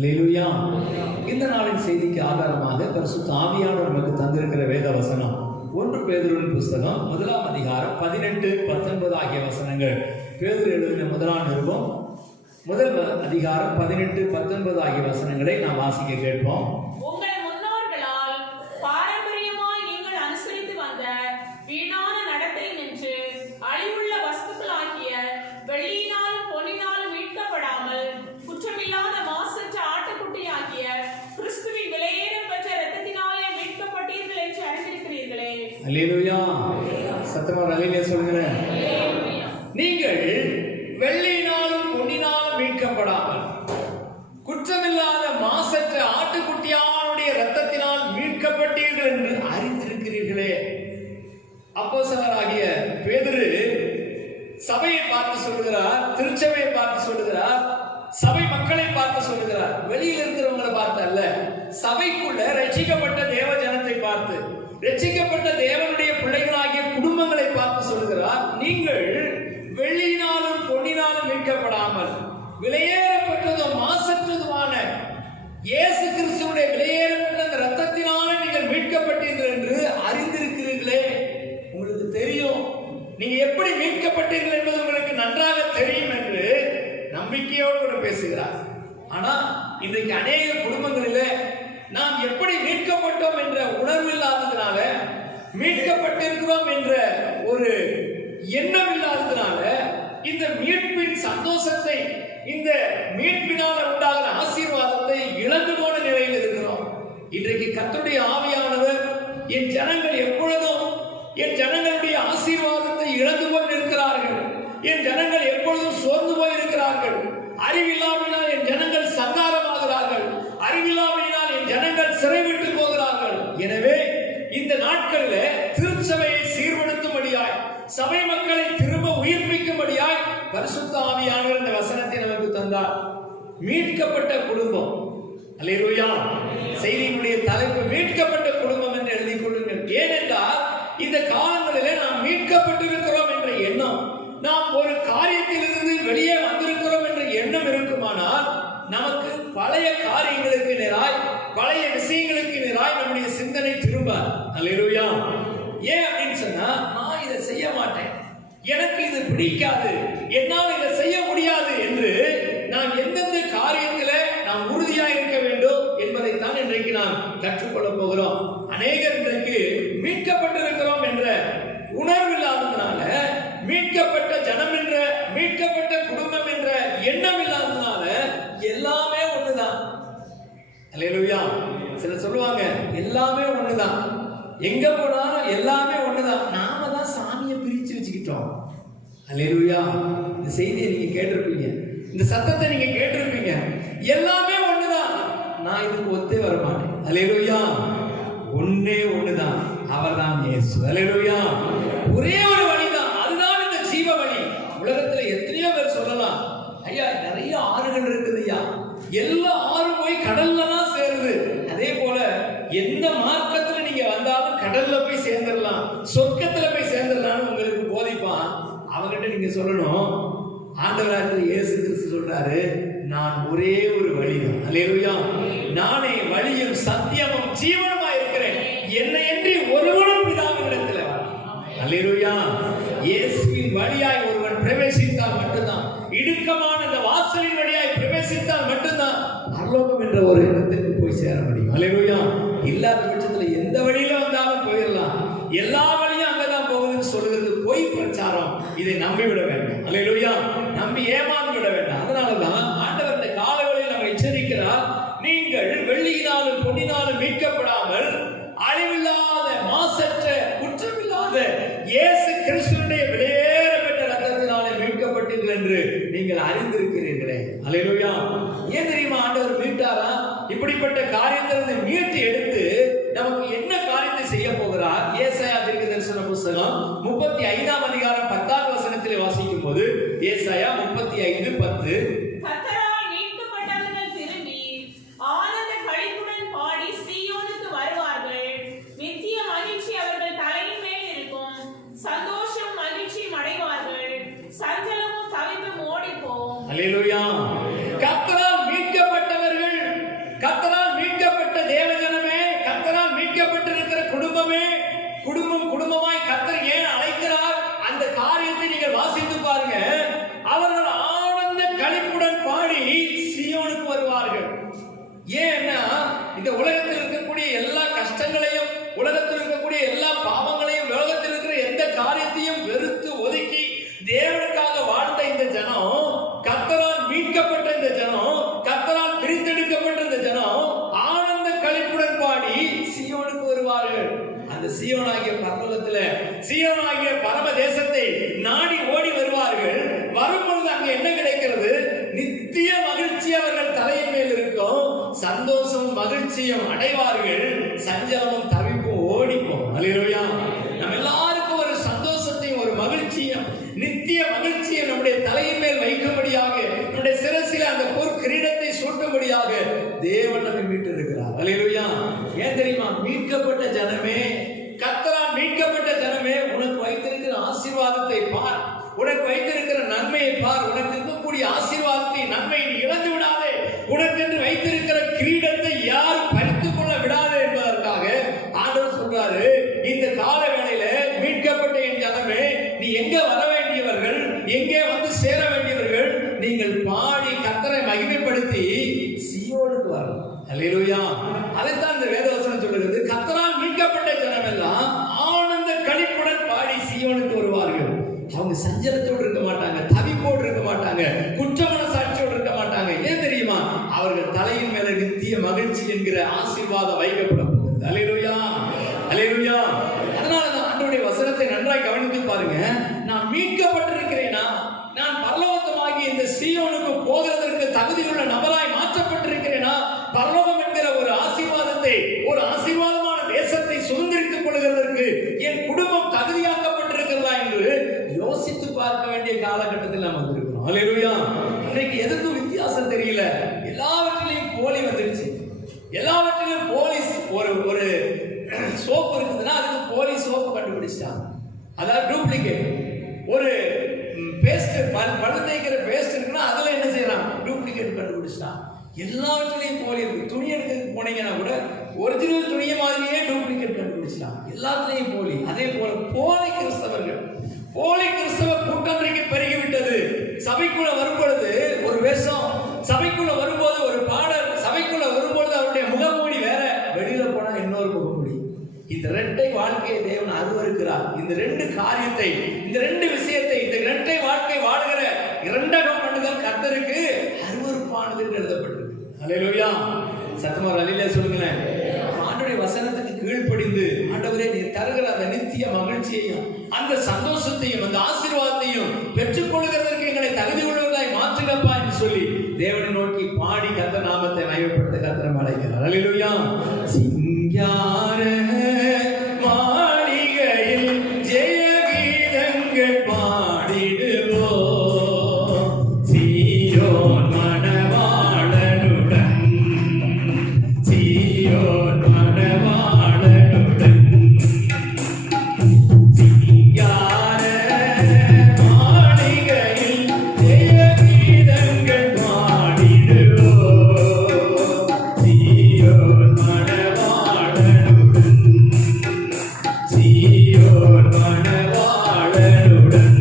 அல்லேலூயா. இந்த நாளின் செய்திக்கு ஆதாரமாக பரிசுத்த ஆவியானவர் நமக்கு தந்திருக்கிற வேத வசனம் 1 பேதுருவின் புஸ்தகம் 1ஆம் அதிகாரம் 18, 19 ஆகிய வசனங்கள். பேதுரு எழுதின முதலாம் நிருபம் 1 அதிகாரம் 18, 19 ஆகிய வசனங்களை நாம் வாசிக்க கேட்போம். உங்கள் முன்னோர்களால் பாரம்பரியமாய் நீங்கள் அனுசரித்து வந்த வீணான நடத்தை நின்று அழிவுள்ள வஸ்துக்களாகிய வெள்ளியினாலும் பொன்னினாலும் மீட்கப்படாமல் குற்றமில்லாத மாசற்ற ஆட்டுக்குட்டியாகிய கிறிஸ்துவின் விலையேறம் பெற்ற இரத்தத்தினாலே மீட்கப்பட்டீர்கள் என்று அறிந்திருக்கிறீர்களே. அல்லேலூயா. சத்தமா அல்லேலூயா சொல்லுங்க. நீங்கள் வெள்ளியினாலும் பொன்னினாலும் மீட்கப்படாமல் குற்றமில்லாத மாசற்ற ஆட்டுக்குட்டியானுடைய இரத்தத்தினால் மீட்கப்பட்டீர்கள் என்று அறிந்திருக்கிறீர்களே. அப்போஸ்தலராகிய பேதுரு சபையை பார்த்து சொல்லுகிறார், திருச்சபையை பார்த்து சொல்லுகிறார், சபை மக்களை பார்த்து சொல்லுகிறார். வெளியில் இருக்கிறவங்களை பார்த்து அல்ல, சபைக்குள்ள ரட்சிக்கப்பட்ட தேவ ஜனத்தை பார்த்து, ரட்சிக்கப்பட்ட தேவனுடைய பிள்ளைகளாகிய குடும்பங்களை பார்த்து சொல்லுகிறார், நீங்கள் வெள்ளியினாலும் பொன்னினாலும் மீட்கப்படாமல் விலையேறப்பட்டதும் மாசற்றதுமான இயேசு கிறிஸ்துவுடைய விலையேறப்பட்ட அந்த ரத்தத்தினால நீங்கள் மீட்கப்பட்டீர்கள் என்று அறிந்திருக்கிறீர்களே. உங்களுக்கு தெரியும், நீங்க எப்படி மீட்கப்பட்டீர்கள் என்பது உங்களுக்கு நன்றாக தெரியும் என்று நம்பிக்கையோடு கூட பேசுகிறார். ஆனா இன்றைக்கு அநேக குடும்பங்களிலே நாம் எப்படி மீட்கப்பட்டோம் என்ற உணர்வு இல்லாததுனால, மீட்கப்பட்டிருக்கிறோம் என்ற ஒரு எண்ணம் இல்லாததுனால, இந்த மீட்பின் சந்தோஷத்தை, இந்த மீட்பினால உண்டாகிற ஆசீர்வாதத்தை இழந்து போன நிலையில் இருக்கிறோம். இன்றைக்கு கர்த்தருடைய ஆவியானவர் என் ஜனங்கள் எப்பொழுதும் என் ஜனங்களுடைய ஆசீர்வாதத்தை இழந்து கொண்டிருக்கிறார்கள், என் ஜனங்கள் எப்பொழுதும் சோர்ந்து போயிருக்கிறார்கள், அறிவில்லாமையினால் என் ஜனங்கள் சங்காரமாகிறார்கள், அறிவில்லாமையினால் என் ஜனங்கள் சிறைவிட்டு போகிறார்கள். எனவே இந்த நாட்களில் திருச்சபையை சீர்படுத்தும்படியாய், சபை மக்களை திரும்ப உயிர்ப்பிக்கும்படியாய் பரிசுத்த ஆவியானவர் இந்த வசனத்தை நமக்கு தந்தார். மீட்கப்பட்ட குடும்பம். அல்லேலூயா. செய்தியினுடைய தலைப்பு மீட்கப்பட்ட குடும்பம் என்று எழுதிக் கொள்ளுங்கள். ஏனென்றால் இந்த காலங்களிலே நாம் மீட்கப்பட்டிருக்கிறோம் என்ற எண்ணம், நாம் ஒரு காரியத்திலிருந்து வெளியே வந்திருக்கிறோம் என்ற எண்ணம் இருக்குமானால் நமக்கு பழைய காரியங்களுக்கு நேராய், பழைய விஷயங்களுக்கு நேராய் நம்முடைய சிந்தனை திரும்பாது. அல்லேலூயா. ஏன் அப்படின்னு சொன்னா, நான் இதை செய்ய மாட்டேன், எனக்கு இது பிடிக்காது, என்னால் இதை செய்ய முடியாது என்று நாம் எந்தெந்த காரியத்திலே நாம் உறுதியாக இருக்க வேண்டும் என்பதைத்தான் இன்றைக்கு நாம் கற்றுக்கொள்ள போகிறோம். அநேகர் இன்றைக்கு மீட்கப்பட்டிருக்கிறோம் என்ற உணர்வு இல்லாததுனால, மீட்கப்பட்ட ஜனம் என்ற, மீட்கப்பட்ட குடும்பம் என்ற எண்ணம் இல்லாததுனால எல்லாமே ஒண்ணுதான். அல்லேலூயா. சிலர் சொல்லுவாங்க எல்லாமே ஒண்ணுதான், எங்க போனாலும் எல்லாமே ஒண்ணுதான், நாம தான் சாமியை பிரிச்சு வச்சுக்கிட்டோம். அல்லேலூயா. இந்த செய்தியை நீங்க கேட்டிருப்பீங்க, இந்த சத்தத்தை நீங்க கேட்டிருப்பீங்க. எல்லாமே ஒண்ணுதான், நான் இதுக்கு ஒத்தே வர மாட்டேன். அல்லேலூயா. ஒன்னே ஒண்ணுதான், அவர்தான் இயேசு. அல்லேலூயா. ஒரே ஒரு வழிதான், அதுதான் இந்த ஜீவ வழி. உலகத்துல எத்தனையோ பேர் சொல்லலாம், ஐயா நிறைய ஆறுகள் இருக்குது ஐயா, எல்லா ஆறு போய் கடல்ல தான் சேருது. அதே போல எந்த மார்க்கத்துல நீங்க வந்தாலும் கடல்ல போய் சேர்ந்துடலாம், சொர்க்கத்துல போய் சேர்ந்துடலாம் உங்களுக்கு போதிப்பான். அவங்கிட்ட நீங்க சொல்லணும், ஆண்டவராகிய இயேசு கிறிஸ்து சொல்றாரு, நான் ஒரே ஒரு வழிதான். அல்லேலூயா. நானே வழியும் சத்தியமும் ஜீவனுமாய் இருக்கிறேன், என்னையன்றி ஒருவனும் பிதாவினிடத்தில் வரலாம். அல்லேலூயா. இயேசுவின் வழியாய் ஒருவன் பிரவேசித்தால் மட்டும்தான், இடுக்கமான இந்த வாசலின் வழியாய் பிரவேசித்தால் மட்டும்தான் பரலோகம் என்ற ஒரு இடத்துக்கு போய் சேர முடியும். அல்லேலூயா. இல்லாத பட்சத்துல எந்த வழியில வந்தாலும் போயிடலாம், எல்லா வழியும் அங்கதான் போகுதுன்னு சொல்லுகிறது பொய் பிரச்சாரம். இதை நம்பி விட வேண்டாம். அல்லேலூயா. நம்பி ஏமாந்து விட வேண்டாம். அதனாலதான் ஆண்டவர் இந்த காலங்களில் நம்ம எச்சரிக்கிறார், நீங்கள் வெள்ளியினாலும் பொன்னினாலும் மீட்கப்படாமல் அழிவில்லாத மாசற்ற குற்றமில்லாத இயேசு கிறிஸ்துவினுடைய விலையேறப்பட்ட ரத்தத்தினாலே மீட்கப்பட்டீர்கள் என்று நீங்கள் அறிந்திருக்கிறீர்களே. அல்லேலூயா. ஏன் தெரியுமா ஆண்டவர் மீட்டாரா? இப்படிப்பட்ட காரியத்திலிருந்து மீட்டு எடுத்து நமக்கு என்ன காரியத்தை செய்ய போகிறார்? ஏசாயா தீர்க்கதரிசன புத்தகம் 35ஆம் அதிகாரம் 10ஆம் வசனத்திலே வாசிக்கும் போது, ஏசாயா 35:10, கர்த்தரால் மீட்கப்பட்டவர்கள் திரும்பி ஆனந்த களிப்புடன் பாடி சீயோனுக்கு வருவார்கள், நித்திய மகிழ்ச்சி அவர்கள் தலையின் மேல் இருக்கும், சந்தோஷம் மகிழ்ச்சியும் அடைவார்கள், சஞ்சலமும் தவிப்பும் ஓடிப்போம். அல்லேலூயா. கர்த்தரால் மீட்கப்பட்டவர்கள் ஏன்னா இந்த உலகத்தில் இருக்கக்கூடிய எல்லா கஷ்டங்களையும், உலகத்தில் இருக்கக்கூடிய எல்லா பாவங்களையும், உலகத்தில் இருக்கிற எந்த காரியத்தையும் வெறுத்து ஒதுக்கி தேவனுக்காக வாழ்ந்த இந்த ஜனம், கர்த்தரால் மீட்கப்பட்ட இந்த ஜனம், கர்த்தரால் பிரித்தெடுக்கப்பட்ட இந்த ஜனம் ஆனந்த களிப்புடன் பாடி சீயோனுக்கு வருவார்கள். அந்த சீயோனாகிய பரலோகத்துல, சீயோனாகிய பரம தேசத்தை நாடி ஓடி வருவார்கள். வரும்பொழுது அங்க என்ன கிடைக்கிறது? நித்திய மகிழ்ச்சி அவர்கள் தலையின் மேல் இருக்கும். சந்தோஷம் மகிழ்ச்சியும் அடைவார்கள். சஞ்சலமும் தவிப்பும் ஓடிப்போம். அல்லேலூயா. நம்ம எல்லாருக்கும் ஒரு சந்தோஷத்தையும் ஒரு மகிழ்ச்சியும் நித்திய மகிழ்ச்சியை நம்முடைய தலையின் மேல் வைக்கும்படியாக, நம்முடைய சிரசில் அந்த பொற் கிரீடத்தை சூட்டும்படியாக தேவன் நம்மை மீட்டு இருக்கிறார். அல்லேலூயா. ஏன் தெரியுமா? மீட்கப்பட்ட ஜனமே, கர்த்தரால் மீட்கப்பட்ட ஜனமே, உனக்கு வைத்திருக்கிற ஆசீர்வாதத்தை பார், உனக்கு வைத்திருக்கிற நன்மையை பார். உனக்கு இருக்கக்கூடிய ஆசீர்வாதத்தை, நன்மையை நீ இழந்து விடாதே. உனக்கென்று வைத்திருக்கிற கிரீடத்தை யாரும் பறித்துக் கொள்ள விடாதே என்பதற்காக ஆண்டவர் சொல்றாரு, இந்த கால வேளையில மீட்கப்பட்ட என் ஜனமே, நீ எங்க வர வேண்டியவர்கள், எங்கே வந்து சேர வேண்டியவர்கள், நீங்கள் பாடி கர்த்தரை மகிமைப்படுத்தி சீயோனுக்கு வரணும். அல்லேலூயா. அதைத்தான் இந்த வேதவசனம் சொல்லுகிறது. கர்த்தரால் மீட்கப்பட்ட ஜனம் எல்லாம் ஆனந்த களிப்புடன் பாடி சீயோனுக்கு வருவார்கள். அவங்க சஞ்சலத்தோடு இருக்க மாட்டாங்க, தவிப்போடு இருக்க மாட்டாங்க, குற்றமன சாட்சியோடு இருக்க மாட்டாங்க. ஏன் தெரியுமா? அவர்கள் தலையின் மேல நித்திய மகிழ்ச்சி என்கிற ஆசீர்வாதம் வைக்கப்பட போகுது. அல்லேலூயா, அல்லேலூயா. அதனால தான் ஆண்டவருடைய வசனத்தை நன்றாய் கவனித்து பாருங்க. நான் மீட்கப்பட்டிருக்கிறேனா, நான் பரலோகமாகிய இந்த சீயோனுக்கு போகிறதற்கு தகுதியுள்ள நபராய் மாற்றப்பட்டிருக்கிறேனா, பரலோகம் என்கிற ஒரு ஆசீர்வாதத்தை, ஒரு ஆசீர்வாதமான தேசத்தை சுதந்திரித்துக் கொள்கிறதற்கு என் குடும்பம் தகுதியாக்கப்பட்டிருக்கிறதா என்று யோசித்து பார்க்க வேண்டிய காலகட்டத்தில் நாம் வந்திருக்கிறோம். அல்லேலூயா. இன்னைக்கு எதுக்கும் வித்தியாசம் தெரியல. எல்லாவற்றிலையும் போலி வந்துருச்சு. எல்லாவற்றிலும் போலீஸ் ஒரு சோப்பு இருக்குதுன்னா அதுக்கு போலி சோப்பு கண்டுபிடிச்சிட்டாங்க. அதாவது டூப்ளிகேட். ஒரு பேஸ்ட், பல் தேய்க்கிற பேஸ்ட் இருக்குன்னா அதுல என்ன செய்யறாங்க? டூப்ளிகேட் கண்டுபிடிச்சிட்டாங்க. எல்லாவற்றிலையும் போலி இருக்கு. துணி எடுக்கிறதுக்கு போனீங்கன்னா கூட ஒரிஜினல் துணியை மாதிரியே டூப்ளிகேட் கண்டுபிடிச்சிட்டாங்க. எல்லாத்துலயும் போலி. அதே போல போலி கிறிஸ்தவர்கள், போலி கிறிஸ்தவ கூட்டத்திற்கு பெருகிவிட்டது. சபைக்குள்ள வரும்பொழுது ஒரு வேஷம், சபைக்குள்ள வரும்போது ஒரு பாடல், சபைக்குள்ள வரும்போது அவருடைய முகமூடி வேற, வெளியில போனா இன்னொரு முகமூடி. இந்த இரட்டை வாழ்க்கையை தேவன் அருவருக்கிறார். இந்த ரெண்டு காரியத்தை, இந்த ரெண்டு விஷயத்தை, இந்த இரட்டை வாழ்க்கை வாழ்கிற இரண்டகம் பண்ணுதல் கர்த்தருக்கு அருவருப்பானது என்று எழுதப்பட்டிருக்கு. அல்லேலூயா. சத்தமா அல்லேலூயா சொல்லுங்களேன். ஆண்டவருடைய வசனத்துக்கு கீழ்ப்படிந்து, ஆண்டவரே நீர் தருகிற அந்த நித்திய மகிழ்ச்சியையும் அந்த சந்தோஷத்தையும் அந்த ஆசீர்வாதத்தையும் பெற்றுக் கொள்கிறதற்கு எங்களை தகுதி உள்ளவர்களாய் மாற்றுகப்பா என்று சொல்லி தேவனை நோக்கி பாடி கர்த்தர் நாமத்தை மகிமைப்படுத்த கர்த்தரை அழைக்கிறார். அல்லேலூயா. சிங்கார மாளிகையில் ஜெய கீதங்கள் பாடிடுவோம், சீயோன் மணவாளனுடன், சீயோன் மணவாளனுடன். சிங்கார மாளிகையில் ஜெய கீதங்கள் பாடிடுவோம், சீயோன் மணவாளனுடன், சீயோன் மணவாளனுடன்.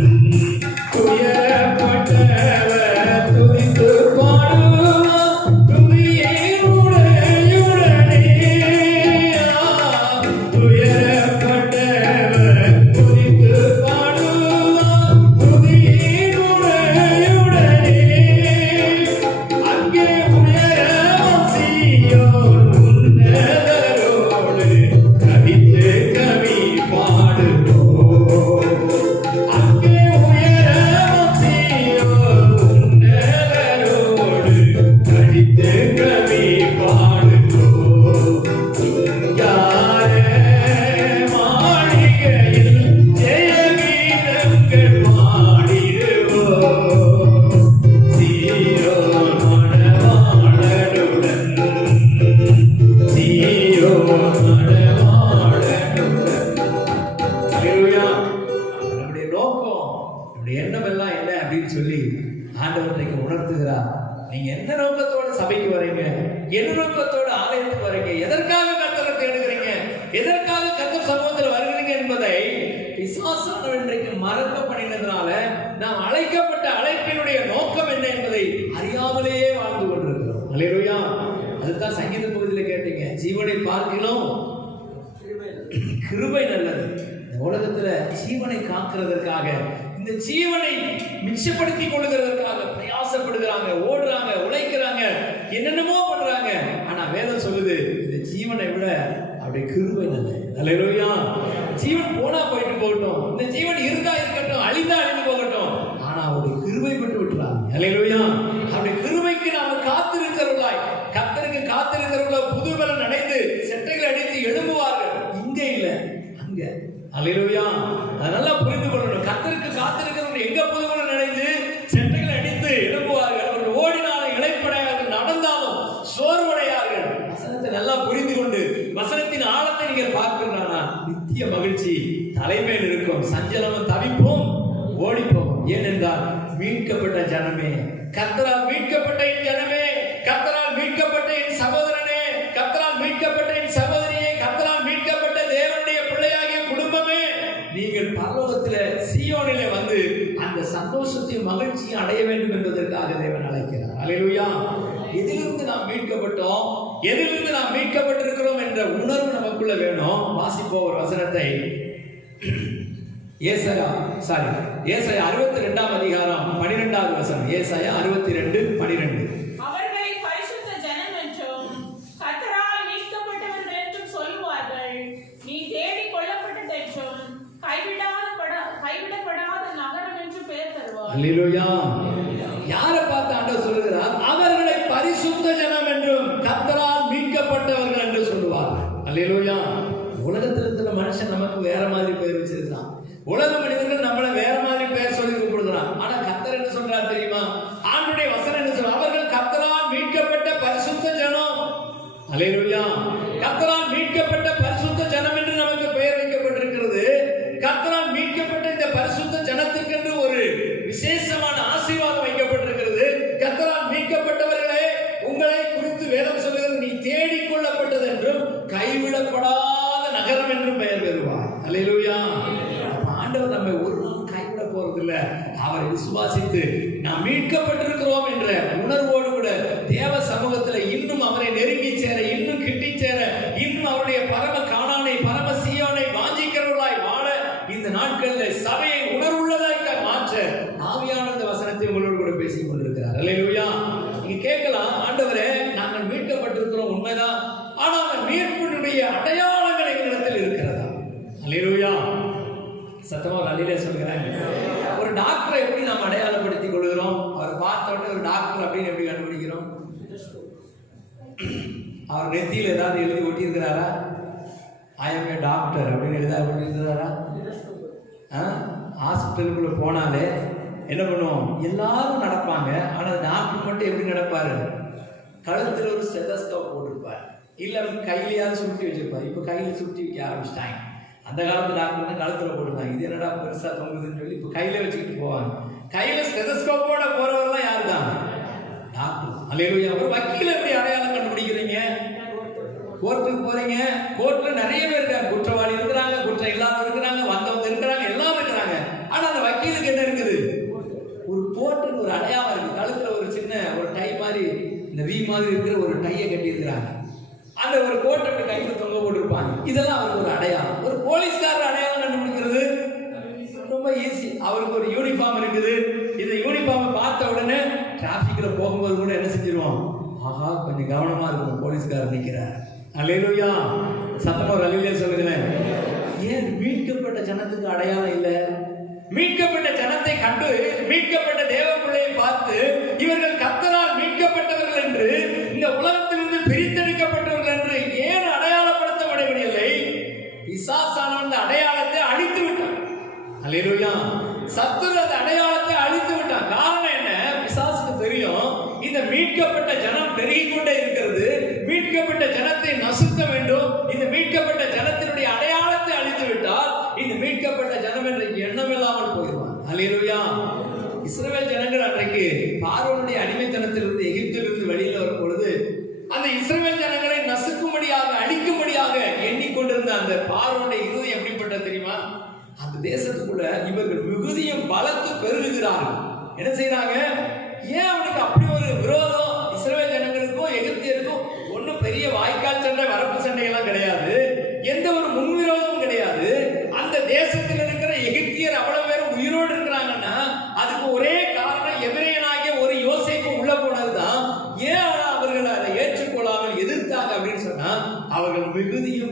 துயரப்பட்டவர் துதித்து பாடுவார், துதியே உடையுடனே. துயரப்பட்டவர் துதித்து பாடுவார், துதியே உடையுடனே. அங்கே உயரம் சீயோன் உன்னதரோடு கவித்து கவி பாடுவோம். அங்கே உயரம் சீயோன் உன்னதரோடு கவித்து கவி பாடுவோம். சிங்கார மாளிகையில் ஜெய கீதங்கள் பாடிடுவோம், சீயோன் மணவாளனுடன், சீயோன் மணவாளனுடன். அல்லேலூயா. நம்முடைய நோக்கம், நம்முடைய எண்ணம் எல்லாம் என்ன அப்படின்னு சொல்லி ஆண்டவர் இன்னைக்கு உணர்த்துகிறார். நீங்க என்ன நோக்கத்தோட சபைக்கு வரீங்க, என்ன நோக்கத்தோட ஆலயத்துக்கு வரீங்க, எதற்காக கர்த்தரை தேடுகிறீங்க, எதற்காக கர்த்தர் சமூகத்தில் வருகிறீங்க என்பதை பிசாசானவன் இன்றைக்கு மறக்க பண்ணினதுனால நாம் அழைக்கப்பட்ட அழைப்பினுடைய நோக்கம் என்ன என்பதை அறியாமலேயே வாழ்ந்து கொண்டிருக்கிறோம். அல்லேலூயா. அதுதான் இதெல்லாம் சங்கீத பகுதியில் கேட்டீங்க. ஜீவனை பார்க்கணும் கிருபை நல்லது. இந்த உலகத்துல ஜீவனை காக்கிறதற்காக, இந்த ஜீவனை மிச்சப்படுத்தி கொள்ளுகிறதற்காக பிரயாசப்படுகிறாங்க, ஓடுறாங்க, உழைக்கிறாங்க, என்னென்னமோ பண்றாங்க. ஆனா வேதம் சொல்லுது இந்த ஜீவனை விட அப்படி கிருபை நல்லது. அல்லேலூயா. ஜீவன் போனா போயிட்டு போகட்டும், இந்த ஜீவன் இருந்தா இருக்கட்டும், அழிந்தா அழிந்து போகட்டும், ஆனா அவருடைய கிருபை மட்டும் விட்டுறாங்க. அல்லேலூயா. அப்படி கிருபைக்கு நாம காத்திருக்கிறவர்களாய், கர்த்தருக்கு காத்திருக்கிறவர்களாய் புதுபலன் அடைந்து செட்டைகள் அடித்து எழும்புவார்கள். இங்க இல்ல, அங்க. அல்லேலூயா. அதனால புரிந்து கொள்ளணும். கர்த்தருக்கு காத்திருக்கிறவர்கள் எங்க புதுபலன் அடைந்து செட்டைகள் அடித்து எழும்புவார்கள். அவர்கள் ஓடினாலும் இளைப்படையார்கள், நடந்தாலும் சோர்வடையார்கள். வசனத்தை நல்லா புரிந்து கொண்டு வசனத்தின் ஆழத்தை நீங்கள் பார்க்கிறீர்களா, நித்திய மகிழ்ச்சி தலைமையில் இருக்கும். சஞ்சலமும் தவிப்போம் ஓடிப்போம். ஏனென்றால் மீட்கப்பட்ட ஜனமே, கர்த்தரால் மீட்கப்பட்ட என் ஜனமே, கர்த்தரால் மீட்கப்பட்ட என் சகோதரனே, கர்த்தரால் மீட்கப்பட்ட என் சகோதரியே, கர்த்தரால் மீட்கப்பட்ட தேவனுடைய பிள்ளையாகிய குடும்பமே, நீங்கள் பரலோகத்திலே சீயோனிலே வந்து அந்த சந்தோஷத்தையும் மகிழ்ச்சியும் அடைய வேண்டும் என்பதற்காக தேவன் அழைக்கிறார். அல்லேலூயா. எதிலிருந்து நாம் மீட்கப்பட்டோம், எதிலிருந்து நாம் மீட்கப்பட்டிருக்கிறோம் என்ற உணர்வு நமக்குள்ள வேணும். வாசிப்போம் ஒரு வசனத்தை. ஏசாயா 62ஆம் அதிகாரம் 12வது வசனம். ஏசாயா 62:12. அவர்களை பரிசுத்த ஜனம் என்றும் கர்த்தரால் மீட்கப்பட்டவர்கள் என்றும் சொல்லுவார்கள். நீ தேடிக் கொள்ளப்பட்டது என்றும் கைவிடப்படாத நகரம் என்று பெயர் தருவார். அல்லேலூயா. யாரை பார்த்து ஆண்டவர் சொல்லுகிறார்? அவர்களை பரிசுத்த ஜனம் என்றும் கர்த்தரால் மீட்கப்பட்டவர்கள் என்று சொல்லுவார்கள். அல்லேலூயா. உலகத்தில் இருக்கிற மனுஷன் நமக்கு வேற மாதிரி பெயர் வச்சிருக்கான். உலக மனிதர்கள் நம்மளை வேற மாதிரி பெயர் சொல்லி கூப்பிடுறான். ஆனா கர்த்தர் என்ன சொல்றார் தெரியுமா? ஆண்டுடைய வசனம் என்ன சொல்ற? அவர்கள் கர்த்தரால் மீட்கப்பட்ட பரிசுத்த ஜனம். அல்லேலூயா. கர்த்தரால் மீட்கப்பட்ட பரிசுத்த ஜனம் என்று நமக்கு பெயர் வைக்கப்பட்டிருக்கிறது. கர்த்தரால் மீட்கப்பட்ட இந்த பரிசுத்த ஜனத்திற்கு ஒரு விசேஷமான ஆசீர்வாதம் வைக்கப்பட்டிருக்கிறது. கர்த்தரால் மீட்கப்பட்டவர்களே, உங்களை குறித்து வேதம் சொல்கிறது, நீ தேடிக் கொள்ளப்பட்டது என்றும் கைவிடப்படாத நகரம் என்றும் பெயர் பெறுவார். அல்லேலூயா. ஆண்டவர் நம்மை ஒரு நாள் கைவிட போறதில்ல. அவரை விசுவாசித்து நாம் மீட்கப்பட்டிருக்கிறோம் என்ற உணர்வோடு கூட தேவ சமூகத்தில் இன்னும் அவரை நெருங்கி சேர, இன்னும் கிட்டி சேர, இன்னும் அவருடைய பரம கானானை, பரம சீயோனை வாஞ்சிக்கிறவர்களாய் வாழ இந்த நாட்களில் சபையை உணர்வுள்ளதாக மாற்ற ஆவியானவர் இந்த வசனத்தை உங்களோடு கூட பேசிக் கொண்டிருக்கிறார். அல்லேலூயா. நீங்க கேட்கலாம், ஆண்டவரே நாங்கள் மீட்கப்பட்டிருக்கிறோம் உண்மைதான், ஆனால் அந்த மீட்பினுடைய அடையாளங்கள் எங்களிடத்தில் இருக்கிறதா? அல்லேலூயா. சத்தமா அல்லேலூயா சொல்கிறேன். ஒரு டாக்டரை எப்படி நாம் அடையாளப்படுத்திக் கொள்கிறோம்? அவர் பார்த்த உடனே ஒரு டாக்டர் அப்படின்னு எப்படி கண்டுபிடிக்கிறோம்? அவர் நெத்தியில் ஏதாவது எழுதி ஒட்டியிருக்கிறாரா? ஐ எம் ஏ டாக்டர் அப்படின்னு ஏதாவது ஒட்டியிருக்கிறாரா? ஹாஸ்பிட்டலுக்குள்ள போனாலே என்ன பண்ணுவோம்? எல்லாரும் நடப்பாங்க. ஆனால் டாக்டர் மட்டும் எப்படி நடப்பாரு? கழுத்தில் ஒரு ஸ்டெதஸ்கோப் போட்டிருப்பார், இல்லை கையிலையாவது சுட்டி வச்சிருப்பார். இப்போ கையில் சுட்டி வைக்க ஆரம்பிச்சிட்டாங்க. அந்த காலத்து டாக்டர் வந்து கழுத்தில் போட்டுருந்தாங்க. இது என்னடா பெருசாக தொங்குதுன்னு சொல்லி இப்போ கையில் வச்சுக்கிட்டு போவாங்க. கையில் ஸ்டெதஸ்கோப்போட போறவரெல்லாம் யாரு தான்? டாக்டர். அல்லேலூயா. ஒரு வக்கீல எப்படி அடையாளம் கண்டுபிடிக்கிறீங்க? கோர்ட்டுக்கு போறீங்க, கோர்ட்ல நிறைய பேர் இருக்காங்க. குற்றவாளி இருக்கிறாங்க, குற்றம் இல்லாத இருக்கிறாங்க, வந்தவங்க இருக்கிறாங்க, எல்லாம் இருக்கிறாங்க. ஆனா அந்த வக்கீலுக்கு என்ன இருக்குது? ஒரு கோர்ட்டுக்கு ஒரு அடையாளம் இருக்கு. கழுத்துல ஒரு சின்ன ஒரு டை மாதிரி, இந்த வி மாதிரி இருக்கிற ஒரு டையை கட்டி இருக்கிறாங்க. அந்த ஒரு கோட்டை அப்படி கையில தொங்க போட்டுருப்பாங்க. இதெல்லாம் அவருக்கு ஒரு அடையாளம். ஒரு போலீஸ்காரர் அடையாளம் கண்டுபிடிக்கிறது ரொம்ப ஈஸி. அவருக்கு ஒரு யூனிஃபார்ம் இருக்குது. இந்த யூனிஃபார்மை பார்த்த உடனே டிராபிக்ல போகும்போது கூட என்ன செஞ்சிருவோம்? ஆஹா, கொஞ்சம் கவனமா இருக்கணும், போலீஸ்காரர் நிற்கிறார். அல்லேலூயா. சத்தமா ஒரு அல்லேலூயா சொல்லுங்களேன். ஏன் மீட்கப்பட்ட ஜனத்துக்கு அடையாளம் இல்லை? மீட்கப்பட்ட ஜனத்தை கண்டு மீட்கப்பட்ட தேவ பிள்ளையை பார்த்து இவர்கள் கர்த்தரால் மீட்கப்பட்டவர்கள் என்று, இந்த உலகத்திலிருந்து பிரித்தெடுக்கப்பட்டவர்கள் என்று ஏன் அடையாளப்படுத்த முடியவில்லை? பிசாசானவன் அந்த அடையாளத்தை அழித்து விட்டான். அல்லேலூயா. சத்துரு அந்த அடையாளத்தை அழித்து விட்டான். காரணம் என்ன? பிசாசுக்கு தெரியும், இந்த மீட்கப்பட்ட ஜனம் பெருகிக் கொண்டே இருக்கிறது. மீட்கப்பட்ட ஜனத்தை நசுக்க வேண்டும். இந்த மீட்கப்பட்ட ஜனத்தினுடைய அடையாளத்தை அழித்து விட்டால் இந்த மீட்கப்பட்ட ஜனம் என்ற எண்ணம் இல்லாமல் போயிடுவான். அல்லேலூயா. இஸ்ரவேல் ஜனங்கள் அன்றைக்கு பார்வோனுடைய அடிமைத்தனத்திலிருந்து, எகிப்திலிருந்து வெளியில் வரும் பொழுது அந்த இஸ்ரவேல் ஜனங்களை நசுக்கும்படியாக, அழிக்கும்படியாக எண்ணிக்கொண்டிருந்த அந்த பார்வோனுடைய இருதயம் எப்படிப்பட்ட தெரியுமா? அந்த தேசத்துக்குள்ள இவர்கள் மிகுதியும் பலத்து பெருகுகிறார்கள். என்ன செய்யறாங்க? ஏன் அவனுக்கு அப்படி ஒரு விரோதம்? இஸ்ரவேல் ஜனங்களுக்கும் எகிப்தியருக்கும் ஒன்றும்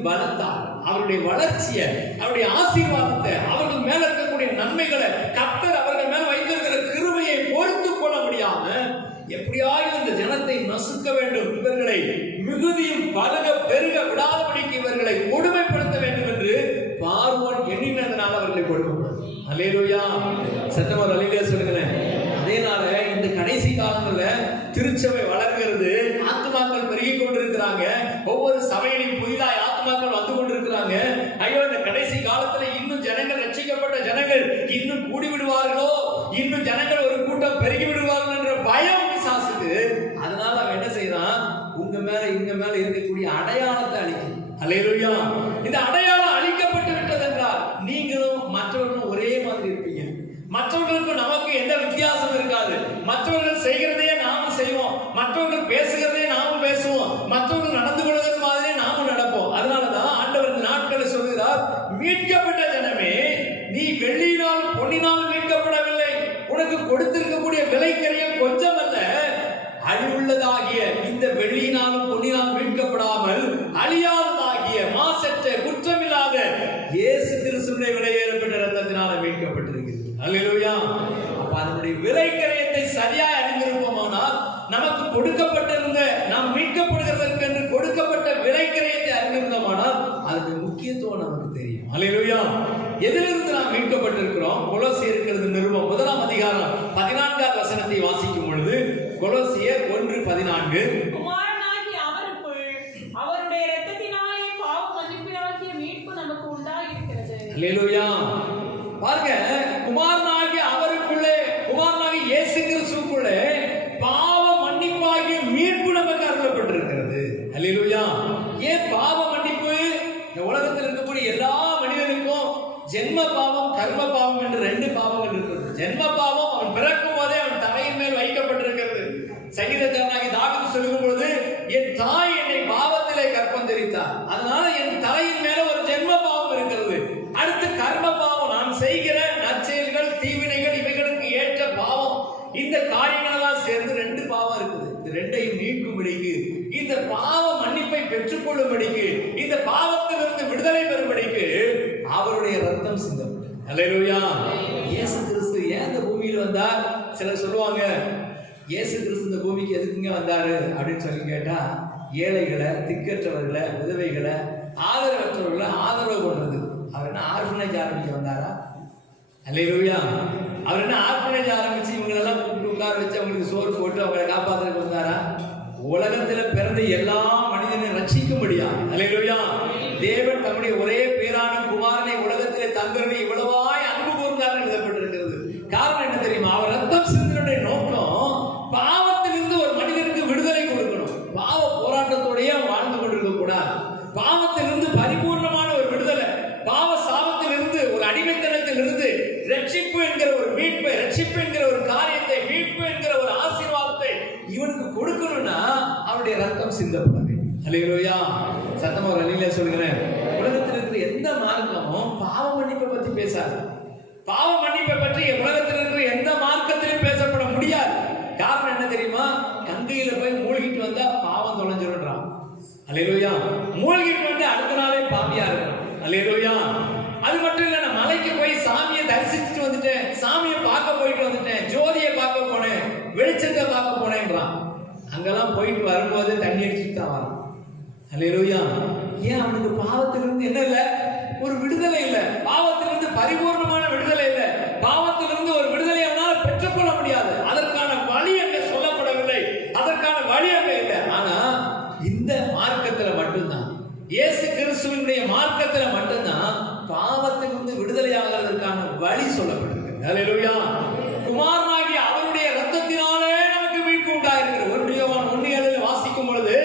பலத்தால், அவருடைய வளர்ச்சியை, அவருடைய ஆசீர்வாதத்தை, அவர்கள் மேல இருக்கக்கூடிய நன்மைகளை, கர்த்தர் அவர்கள் மேல வைத்திருக்கிற கிருபையை பொறுத்து கொள்ள முடியாம எப்படியாவது இந்த ஜனத்தை நசுக்க வேண்டும், இவர்களை மிகுதியும் பலக பெருக விடாதபடிக்கு இவர்களை கொடுமைப்படுத்த வேண்டும் என்று பார்வோன் எண்ணினதனால அவர்களை கொடுக்கப்படும். அல்லேலூயா, சத்தமர் அல்லேலூயா சொல்லுங்களேன். அதேனால இந்த கடைசி காலங்கள்ல திருச்சபை வளர்கிறது, ஆத்துமாக்கள் பெருகி கொண்டிருக்கிறாங்க, ஒவ்வொரு சபையிலும் புதிதாய் ஆத்துமாக்கள் வந்து கொண்டிருக்கிறாங்க. ஐயோ, இந்த கடைசி காலத்துல இன்னும் ஜனங்கள், ரட்சிக்கப்பட்ட ஜனங்கள் இன்னும் கூடி விடுவார்களோ, இன்னும் ஜனங்கள் ஒரு கூட்டம் பெருகி விடுவார்கள் என்ற பயம் பிசாசுக்கு. அதனால அவன் என்ன செய்யறான், உங்க மேல இங்க மேல இருக்கக்கூடிய அடையாளத்தை அழிக்கும். அல்லேலூயா, இந்த அடையாளம் அழிக்கப்பட்டு விட்டது என்றால் நீங்களும் மற்றவர்களும் ஒரே மாதிரி இருப்பீங்க. மற்றவர்களுக்கு நமக்கு எந்த வித்தியாசம் இருக்காது. மற்றவர்கள் செய்கிறதையே நாமும் செய்வோம், மற்றவர்கள் பேசுகிறதே நாமும் பேசுவோம், மற்றவர்கள் நடந்து கொள்வது மாதிரியே நாமும் நடப்போம். அதனாலதான் ஆண்டவர் இந்த நாட்களை சொல்கிறார், மீட்கப்பட்ட ஜனமே, நீ வெள்ளியினால் பொன்னினால் மீட்கப்படவில்லை. உனக்கு கொடுத்திருக்கக்கூடிய விலைக்கரியம் கொஞ்சம் அல்ல, அழிவுள்ளதாகிய இந்த வெள்ளியினாலும் பொன்னினால் மீட்கப்படாமல் அழியாததாகிய மாசற்ற குற்றமில்லாத இயேசு கிறிஸ்துவின் விலையேறப்பட்ட இரத்தத்தினால மீட்கப்பட்டிருக்கிறது. அல்லேலூயா. அப்ப அதனுடைய விலைக்கரியத்தை சரியாய் அறிந்திருப்போமானால், நமக்கு கொடுக்கப்பட்டிருந்த, நாம் மீட்கப்படுகிறதற்கு என்று கொடுக்கப்பட்ட விலைக்கரியத்தை அறிந்திருந்தோமானால் அதனுடைய முக்கியத்துவம் நமக்கு தெரியும். அல்லேலூயா. எதிலிருந்து நாம் மீட்கப்பட்டிருக்கிறோம்? கொலோசியர் நிருபம் 1 அதிகாரம் 14 வசனத்தை வாசிக்கும் பொழுது, கொலோசியர் 1:14, குமாரனாகிய அவருக்குள் அவருடைய இரத்தத்தினாலே பாவ மன்னிப்பாகிய மீட்பு நமக்கு உண்டாயிருக்கிறது. அல்லேலூயா. பாருங்க, குமாரனாகிய அவருக்குள்ளே, குமாரனாகிய இயேசு கிறிஸ்துவுக்குள்ளே பாவ மன்னிப்பாகிய மீட்பு நமக்கு அருளப்பட்டிருக்கிறது. அல்லேலூயா. ஏன் பாவ மன்னிப்பு? இந்த உலகத்தில் இருக்கக்கூடிய எல்லா மனிதனுக்கும் ஜென்ம பாவம், கர்ம பாவம் என்று 2 பாவங்கள் இருக்கிறது. ஜென்ம பாவம் அவன் பிறக்கும் போதே அவன் தலையின் மேல் வைக்கப்பட்டிருக்கிறது. சங்கீதக்காரனாகிய தாவீது சொல்லும் பொழுது, என் தாய் என்னை பாவத்திலே கற்பம் தரித்தார், அதனால என் தலையின் மேல ஒரு ஜென்ம பாவம் இருக்கிறது. அடுத்து கர்ம பாவம், நான் செய்கிற நற்செயல்கள், தீவினைகள், இவைகளுக்கு ஏற்ற பாவம். இந்த காரியங்களெல்லாம் சேர்ந்து 2 பாவம் இருக்குது. இந்த 2ஐயும் நீக்கும்படிக்கு, இந்த பாவ மன்னிப்பை பெற்றுக் கொள்ளும்படிக்கு, இந்த பாவத்திலிருந்து விடுதலை பெறும்படிக்கு அவருடைய ரத்தம் சிந்தப்பட்டது. அல்லேலூயா. இயேசு கிறிஸ்து ஏன் இந்த பூமியில் வந்தார்? சிலர் சொல்லுவாங்க, இயேசு கிறிஸ்து இந்த பூமிக்கு எதுக்குங்க வந்தாரு அப்படின்னு சொல்லி கேட்டா, ஏழைகளை, திக்கற்றவர்களை, விதவைகளை, ஆதரவற்றவர்களை ஆதரவு கொள்றது. அவர் என்ன ஆர்ஃபனேஜ் ஆரம்பிக்க வந்தாரா? அல்லேலூயா. அவர் என்ன ஆர்ஃபனேஜ் ஆரம்பிச்சு இவங்களெல்லாம் கூப்பிட்டு உட்கார வச்சு அவங்களுக்கு சோறு போட்டு அவங்களை காப்பாற்றுறதுக்கு வந்தாரா? உலகத்துல பிறந்த எல்லா மனிதனையும் ரட்சிக்கும்படியா. அல்லேலூயா. தேவன் தம்முடைய ஒரே பேரான குமாரனை உலகத்திலே தந்தரனை இவ்வளவாய் அன்பு கூர்ந்தார் எழுதப்பட்டிருக்கிறது. காரணம் என்ன தெரியுமா? அவர் ரத்தம் சிந்தனுடைய நோக்கம் பாவத்திலிருந்து ஒரு மனிதனுக்கு விடுதலை கொடுக்கணும். பாவ போராட்டத்தோடய வாழ்ந்து கொண்டிருக்க கூடாது. பாவத்திலிருந்து பரிபூர்ணமான ஒரு விடுதலை, பாவ சாபத்திலிருந்து, ஒரு அடிமைத்தனத்திலிருந்து ரட்சிப்பு என்கிற ஒரு மீட்பை, ரட்சிப்பு என்கிற ஒரு காரியத்தை, மீட்பு என்கிற ஒரு ஆசீர்வாதத்தை இவனுக்கு கொடுக்கணும்னா அவருடைய ரத்தம் சிந்தப்பட வேண்டும். அல்லேலூயா. சத்தமா ஒரு அல்லேலூயா சொல்லுகிறேன். உலகத்தில் இருக்கிற எந்த மார்க்கமும் பாவ மன்னிப்பை பற்றி பேசாது. பாவ மன்னிப்பை பற்றி உலகத்தில் இருக்கிற எந்த மார்க்கத்திலும் பேசப்பட முடியாது. காரணம் என்ன தெரியுமா? கங்கையில போய் மூழ்கிட்டு வந்தா பாவம் தொலைஞ்சிருன்றான். அல்லேலூயா. மூழ்கிட்டு வந்து அடுத்த நாளே பாவியா இருக்கிறான். அல்லேலூயா. அது மட்டும் இல்ல, நான் மலைக்கு போய் சாமியை தரிசிச்சுட்டு வந்துட்டேன், சாமியை பார்க்க போயிட்டு வந்துட்டேன், ஜோதியை பார்க்க போனேன், வெளிச்சத்தை பார்க்க போனேன்றான். அங்கெல்லாம் போயிட்டு வரும்போது தண்ணி அடிச்சுட்டு தான் வரான். அல்லேலூயா. ஏன்? அவனுக்கு பாவத்திலிருந்து என்ன இல்லை? ஒரு விடுதலை இல்லை. பாவத்திலிருந்து பரிபூர்ணமான விடுதலை இல்லை. பாவத்திலிருந்து ஒரு விடுதலை அவனால் பெற்றுக்கொள்ள முடியாது. அதற்கான வழி அங்கே சொல்லப்படவில்லை, அதற்கான வழி அங்கே இல்லை. ஆனா இந்த மார்க்கத்துல மட்டும்தான், இயேசு கிறிஸ்துவினுடைய மார்க்கத்துல மட்டும்தான் பாவத்திலிருந்து விடுதலை ஆகிறதற்கான வழி சொல்லப்பட்டிருக்கு. அல்லேலூயா. குமாரனாகிய அவருடைய ரத்தத்தினாலே நமக்கு மீட்பு உண்டாயிருக்கிறது. 1 யோவான் 1:7 வாசிக்கும் பொழுது,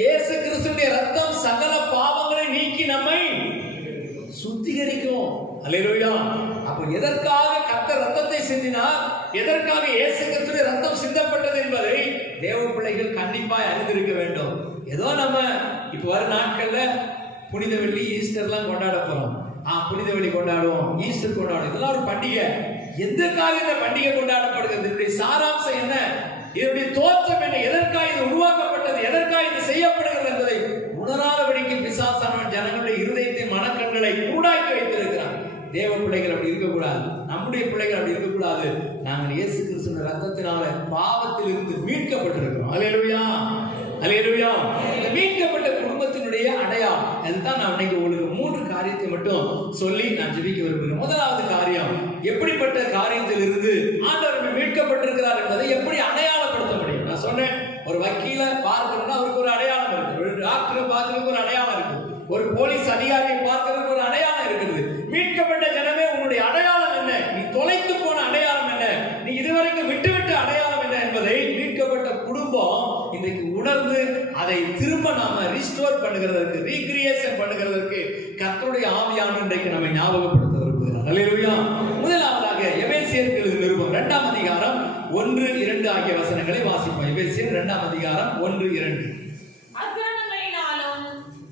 இயேசு கிறிஸ்துவினுடைய ரத்தம் சகல பாவங்களை நீக்கி நம்மை சுத்திகரிக்கும். அல்லேலூயா. அப்ப எதற்காக கர்த்தர் ரத்தத்தை சிந்தினார், எதற்காக இயேசு கிறிஸ்துவின் ரத்தம் சிந்தப்பட்டது என்பதை தேவ பிள்ளைகள் கண்டிப்பாய் அறிந்திருக்க வேண்டும். ஏதோ நம்ம இப்ப வர நாட்கள்ல புனித வெள்ளி, ஈஸ்டர்லாம் கொண்டாட போறோம். புனித வெள்ளி கொண்டாடுவோம், ஈஸ்டர் கொண்டாடுவோம், இதெல்லாம் ஒரு பண்டிகை. எதற்காக இந்த பண்டிகை கொண்டாடப்படுகிறது? இதனுடைய சாராம்சம் என்ன? இதனுடைய தோற்றம் என்ன? எதற்காக இது உருவாக்கப்பட்டது? எதற்காக இது செய்யப்படுகிறது என்பதை உணராதபடிக்கு பிசாசானவன் ஜனங்களுடைய பாவத்திலிருந்து மீட்கப்பட்டிருக்கிறோம். அல்லேலூயா, அல்லேலூயா. இந்த மீட்கப்பட்ட குடும்பத்தினுடைய அடையாளம் அதுதான் நான் இன்னைக்கு உங்களுக்கு 3 காரியத்தை மட்டும் சொல்லி நான் ஜெபிக்க விரும்புகிறேன். முதலாவது காரியம், எப்படிப்பட்ட காரியத்தில் இருந்து ஆண்டவர் மீட்கப்பட்டிருக்கிறார் என்பதை எப்படி அடையாளப்படுத்த முடியும்? நான் சொன்னேன், ஒரு வக்கீலை பார்க்கணும்னா அவருக்கு ஒரு அடையாளம் இருக்கு, ஒரு டாக்டரை பார்க்கறதுக்கு ஒரு அடையாளம் இருக்கு, ஒரு போலீஸ் அதிகாரியை பார்க்கறதுக்கு ஒரு அடையாளம் இருக்குது. மீட்கப்பட்ட ஜனமே, உன்னுடைய அடையாளம் என்ன? நீ தொலைத்து போன அடையாளம் என்ன? நீ இதுவரைக்கும் விட்டுவிட்ட அடையாளம் என்ன என்பதை மீட்கப்பட்ட குடும்பம் இன்றைக்கு உணர்ந்து அதை திரும்ப நாம ரீஸ்டோர் பண்ணுகிறதற்கு, ரீகிரியேஷன் பண்ணுகிறதற்கு கர்த்தருடைய ஆவியானவர் இன்றைக்கு நம்மை ஞாபகப்படுத்த விரும்புகிறார். அல்லேலூயா. முதலாவதாக எபேசியருக்கு நிருபம் 2ஆம் அதிகாரம் 1-2 ஆகிய வசனங்களை வாசிப்போம். எபேசியர் 2ஆம் அதிகாரம் 1-2. அக்கிரமங்களினாலும்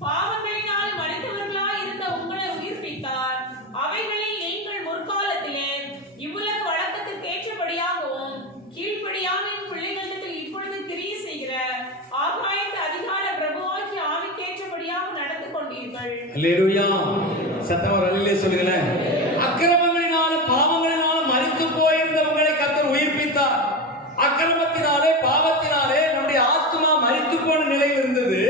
பாவங்களினாலும் மரித்தவர்களாய் இருந்த உங்களை உயிர்ப்பித்தார். அவைகளில் நீங்கள் முற்காலத்திலே இவ்வுலக வழக்கத்திற்கு ஏற்றபடியாகவும் கீழ்ப்படியாமையின் பிள்ளைகளிடத்தில் இப்பொழுது கிரியை செய்கிற ஆகாயத்து அதிகார பிரபுவாகிய ஆவிக்கேற்றபடியாக நடந்து கொண்டீர்கள். அல்லேலூயா. சத்தமா அல்லேலூயா சொல்லுங்களேன். அக்கிரமங்களினாலும் பாவங்களினாலும் மரித்து போயிருந்த உங்களை கர்த்தர் உயிர்ப்பித்தார். அக்கிரமத்தினாலே பாவத்தினாலே நம்முடைய ஆத்மா மரித்து போன நிலையில் இருந்தது,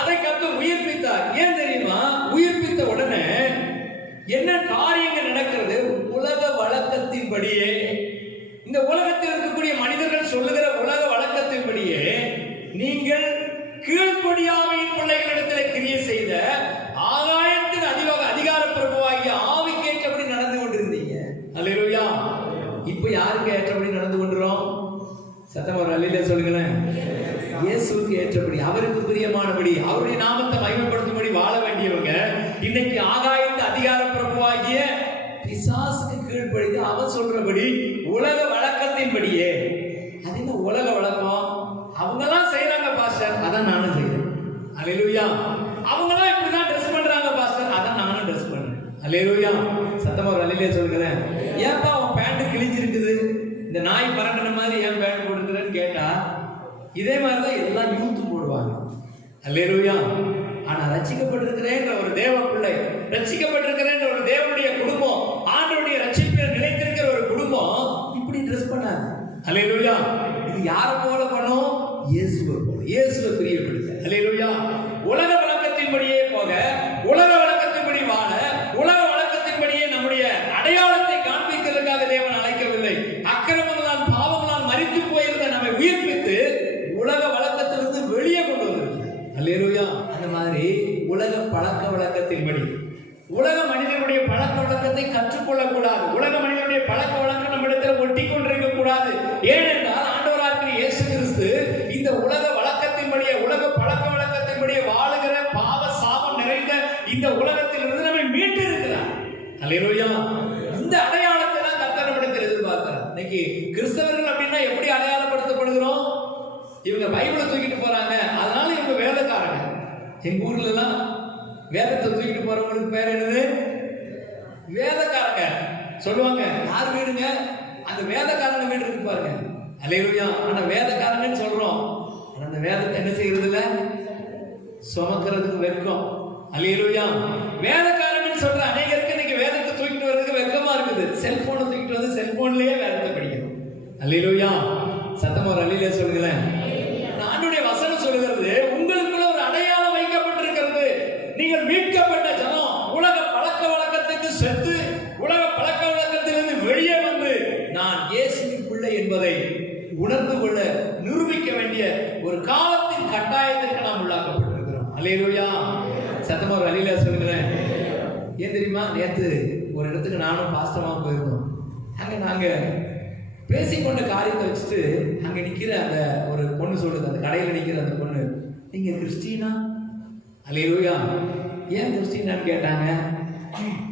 அதை கர்த்தர் உயிர்ப்பித்தார். ஏன் தெரியுமா? உயிர்ப்பித்த உடனே என்ன காரியங்கள் நடக்கிறது? உலக வழக்கத்தின்படியே, இந்த உலகத்தில் இருக்கக்கூடிய மனிதர்கள் சொல்லுகிற உலக வழக்கத்தின்படியே நீங்கள் கீழ்ப்படியாமையின் பிள்ளைகளிடத்தில் கிரியை செய்த ஆகாயத்தின் அதிகார பிரபுவாகிய ஆவிக்கு ஏற்றபடி நடந்து கொண்டிருந்தீங்க. அல்லேலூயா. இப்ப யாருக்கு ஏற்றபடி நடந்து கொண்டிருக்கிறோம்? சத்தமா ஒரு அல்லேலூயா சொல்லுங்களேன். இயேசுவுக்கு ஏற்றபடி, அவருக்கு பிரியமானபடி, அவருடைய நாமத்தை மகிமைப்படுத்தும்படி வாழ வேண்டியவங்க இன்னைக்கு ஆகாயத்து அதிகார பிரபுவாகிய பிசாசுக்கு கீழ்ப்படிந்து அவன் சொல்றபடி உலக வழக்கத்தின்படியே. அது என்ன உலக வழக்கம்? அவங்கெல்லாம் செய்யறாங்க பாஸ்டர், அதான் நானும் செய்யறேன். அல்லேலூயா. அவங்கெல்லாம் இப்படிதான் ட்ரெஸ் பண்றாங்க பாஸ்டர், அதான் நானும் ட்ரெஸ் பண்றேன். அல்லேலூயா. சத்தமா ஒரு அல்லேலூயா சொல்லுங்களேன். ஏன்பா அவன் பேண்ட் கிழிஞ்சிருக்குது, இந்த நாய் பரண்டன மாதிரி ஏன் பேண்ட் போட்டுக்கிறேன்னு கேட்டா, இதே மாதிரிதான் எல்லாம் யூத்து போடுவாங்க. அல்லேலூயா. ஆனா ரட்சிக்கப்பட்டிருக்கிறேன்ற ஒரு தேவ பிள்ளை, ரட்சிக்கப்பட்டிருக்கிறேன்ற ஒரு தேவனுடைய குடும்பம், ஆண்டவருடைய ரட்சிப்பில் நிலைத்திருக்கிற ஒரு குடும்பம் இப்படி ட்ரெஸ் பண்ணாது. அல்லேலூயா. இது யாரை போல பண்ணும்? இயேசுவை போல, இயேசுவை பிரியப்படுத்த. அல்லேலூயா. உலக வழக்கத்தின்படியே போக, உலக வழக்கத்தின்படி வாழ, உலக வழக்கத்தின்படியே நம்முடைய அடையாளத்தை காண்பிக்கிறதுக்காக தேவன் அழைக்கவில்லை. அக்கிரமங்களால் பாவங்களால் மரித்து போயிருந்த நம்மை உயிர்ப்பித்து உலக வழக்கத்திலிருந்து வெளியே கொண்டு வந்திருக்கிறார். அல்லேலூயா. அந்த மாதிரி உலக பழக்க வழக்கத்தின்படி, உலக மனிதனுடைய பழக்க வழக்கத்தை கற்றுக்கொள்ளக்கூடாது. உலக மனிதனுடைய பழக்க வழக்கம் நம்மிடத்தில் ஒட்டி கொண்டிருக்க கூடாது. ஏனென்றால் ஆண்டவராகிய இயேசு கிறிஸ்து இந்த உலக வழக்கத்தின்படியே, உலக பழக்க வழக்கத்தின்படியே வாழுகிற பாவ சாபம் நிறைந்த இந்த உலகத்திலிருந்து நம்மை மீட்டு இருக்கிறார். அல்லேலூயா. இந்த அடையாளத்தை தான் கர்த்தர் நம்மிடத்தில் எதிர்பார்க்கிறார். இன்னைக்கு கிறிஸ்தவர்கள் அப்படின்னா எப்படி அடையாளப்படுத்தப்படுகிறோம்? இவங்க பைபிளை தூக்கிட்டு போறாங்க, அதனால இவங்க வேதக்காரங்க. எங்க ஊர்ல எல்லாம் வேதத்தை தூக்கிட்டு போறவங்களுக்கு பேர் என்னது? வேதக்காரங்க சொல்லுவாங்க. யார் வீடுங்க? அந்த வேதக்காரங்க வீடு இருக்கு பாருங்க. அல்லேலூயா. ஆனா வேதக்காரங்கன்னு சொல்றோம், அந்த வேதத்தை என்ன செய்யறது இல்ல, சுமக்கிறதுக்கு வெட்கம். அல்லேலூயா. வேதக்காரங்கன்னு சொல்ற அநேகருக்கு இன்னைக்கு வேதத்தை தூக்கிட்டு வர்றதுக்கு வெட்கமா இருக்குது. செல்போனை தூக்கிட்டு வந்து செல்போன்லயே வேதத்தை படிக்கணும். அல்லேலூயா. சத்தமா ஒரு அல்லேலூயா சொல்லுங்களேன். ஆண்டவருடைய வசனம் சொல்லுகிறது, உங்களுக்குள்ள ஒரு அடையாளம் வைக்கப்பட்டிருக்கிறது. நீங்கள் மீட்கப்பட்ட ஜனம் உலக பழக்க வழக்கத்துக்கு செத்து, உலக பழக்க வழக்கத்திலிருந்து வெளியே வந்து நான் இயேசுவின் பிள்ளை என்பதை உணர்ந்து கொள்ள நிரூபிக்க வேண்டிய ஒரு காலத்தின் கட்டாயத்திற்கு நாம் உள்ளாக்கப்பட்டிருக்கிறோம். அல்லேலூயா. சத்தமா ஒரு அல்லேலூயா சொல்லுங்களேன். ஏன் தெரியுமா? நேற்று ஒரு இடத்துக்கு நானும் பாஸ்டமாவும் போயிருந்தோம். அங்க நாங்க பேசிக்கொண்ட காரியத்தை வச்சுட்டு அங்க நிக்கிற அந்த ஒரு பொண்ணு சொல்லுது, அந்த கடையில் நிக்கிற அந்த பொண்ணு, நீங்க கிறிஸ்டினா? அல்லேலூயா. ஏன் கிறிஸ்டினான்னு கேட்டாங்க.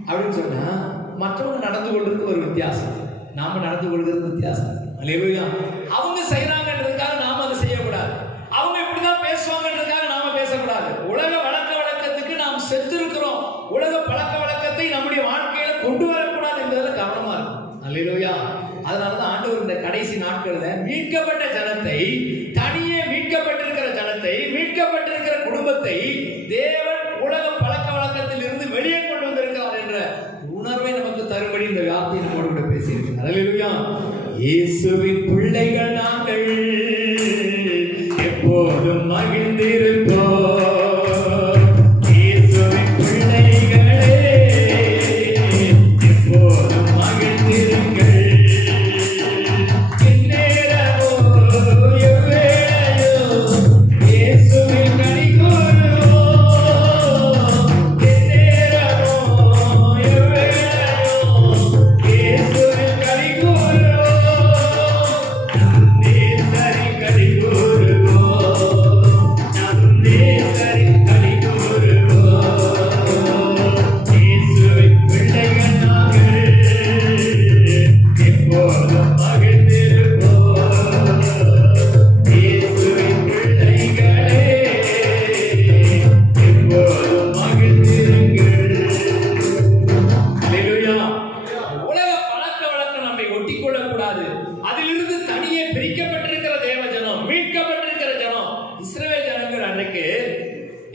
அப்படின்னு சொன்னா மற்றவங்க நடந்து கொள்றது ஒரு வித்தியாசம், நாம நடந்து கொள்கிறது வித்தியாசம். அல்லேலூயா. அவங்க செய்யறாங்கன்றதுக்காக நாம அதை செய்யக்கூடாது. அவங்க இப்படிதான் பேசுவாங்கன்றதுக்காக நாம பேசக்கூடாது. உலக வழக்க வழக்கத்துக்கு நாம் செத்திருக்கிறோம். உலக பழக்க வழக்கத்தை நம்முடைய வாழ்க்கையில கொண்டு வரக்கூடாது என்பதுல கவனமா இருக்கும். அல்லேலூயா. அதனாலதான் ஆண்டவர் இந்த கடைசி நாட்கள்ல மீட்கப்பட்ட ஜனத்தை, தனியே மீட்கப்பட்டிருக்கிற ஜனத்தை, மீட்கப்பட்டிருக்கிற குடும்பத்தை தேவன் உலக பழக்க வழக்கத்தில் இருந்து வெளியே கொண்டு வந்திருக்கிறார் என்ற உணர்வை நமக்கு தரும்படி இந்த வார்த்தையை நம்மோடு கூட பேசியிருக்கிறார். அல்லேலூயா. இயேசுவின் பிள்ளைகள் நாங்கள்.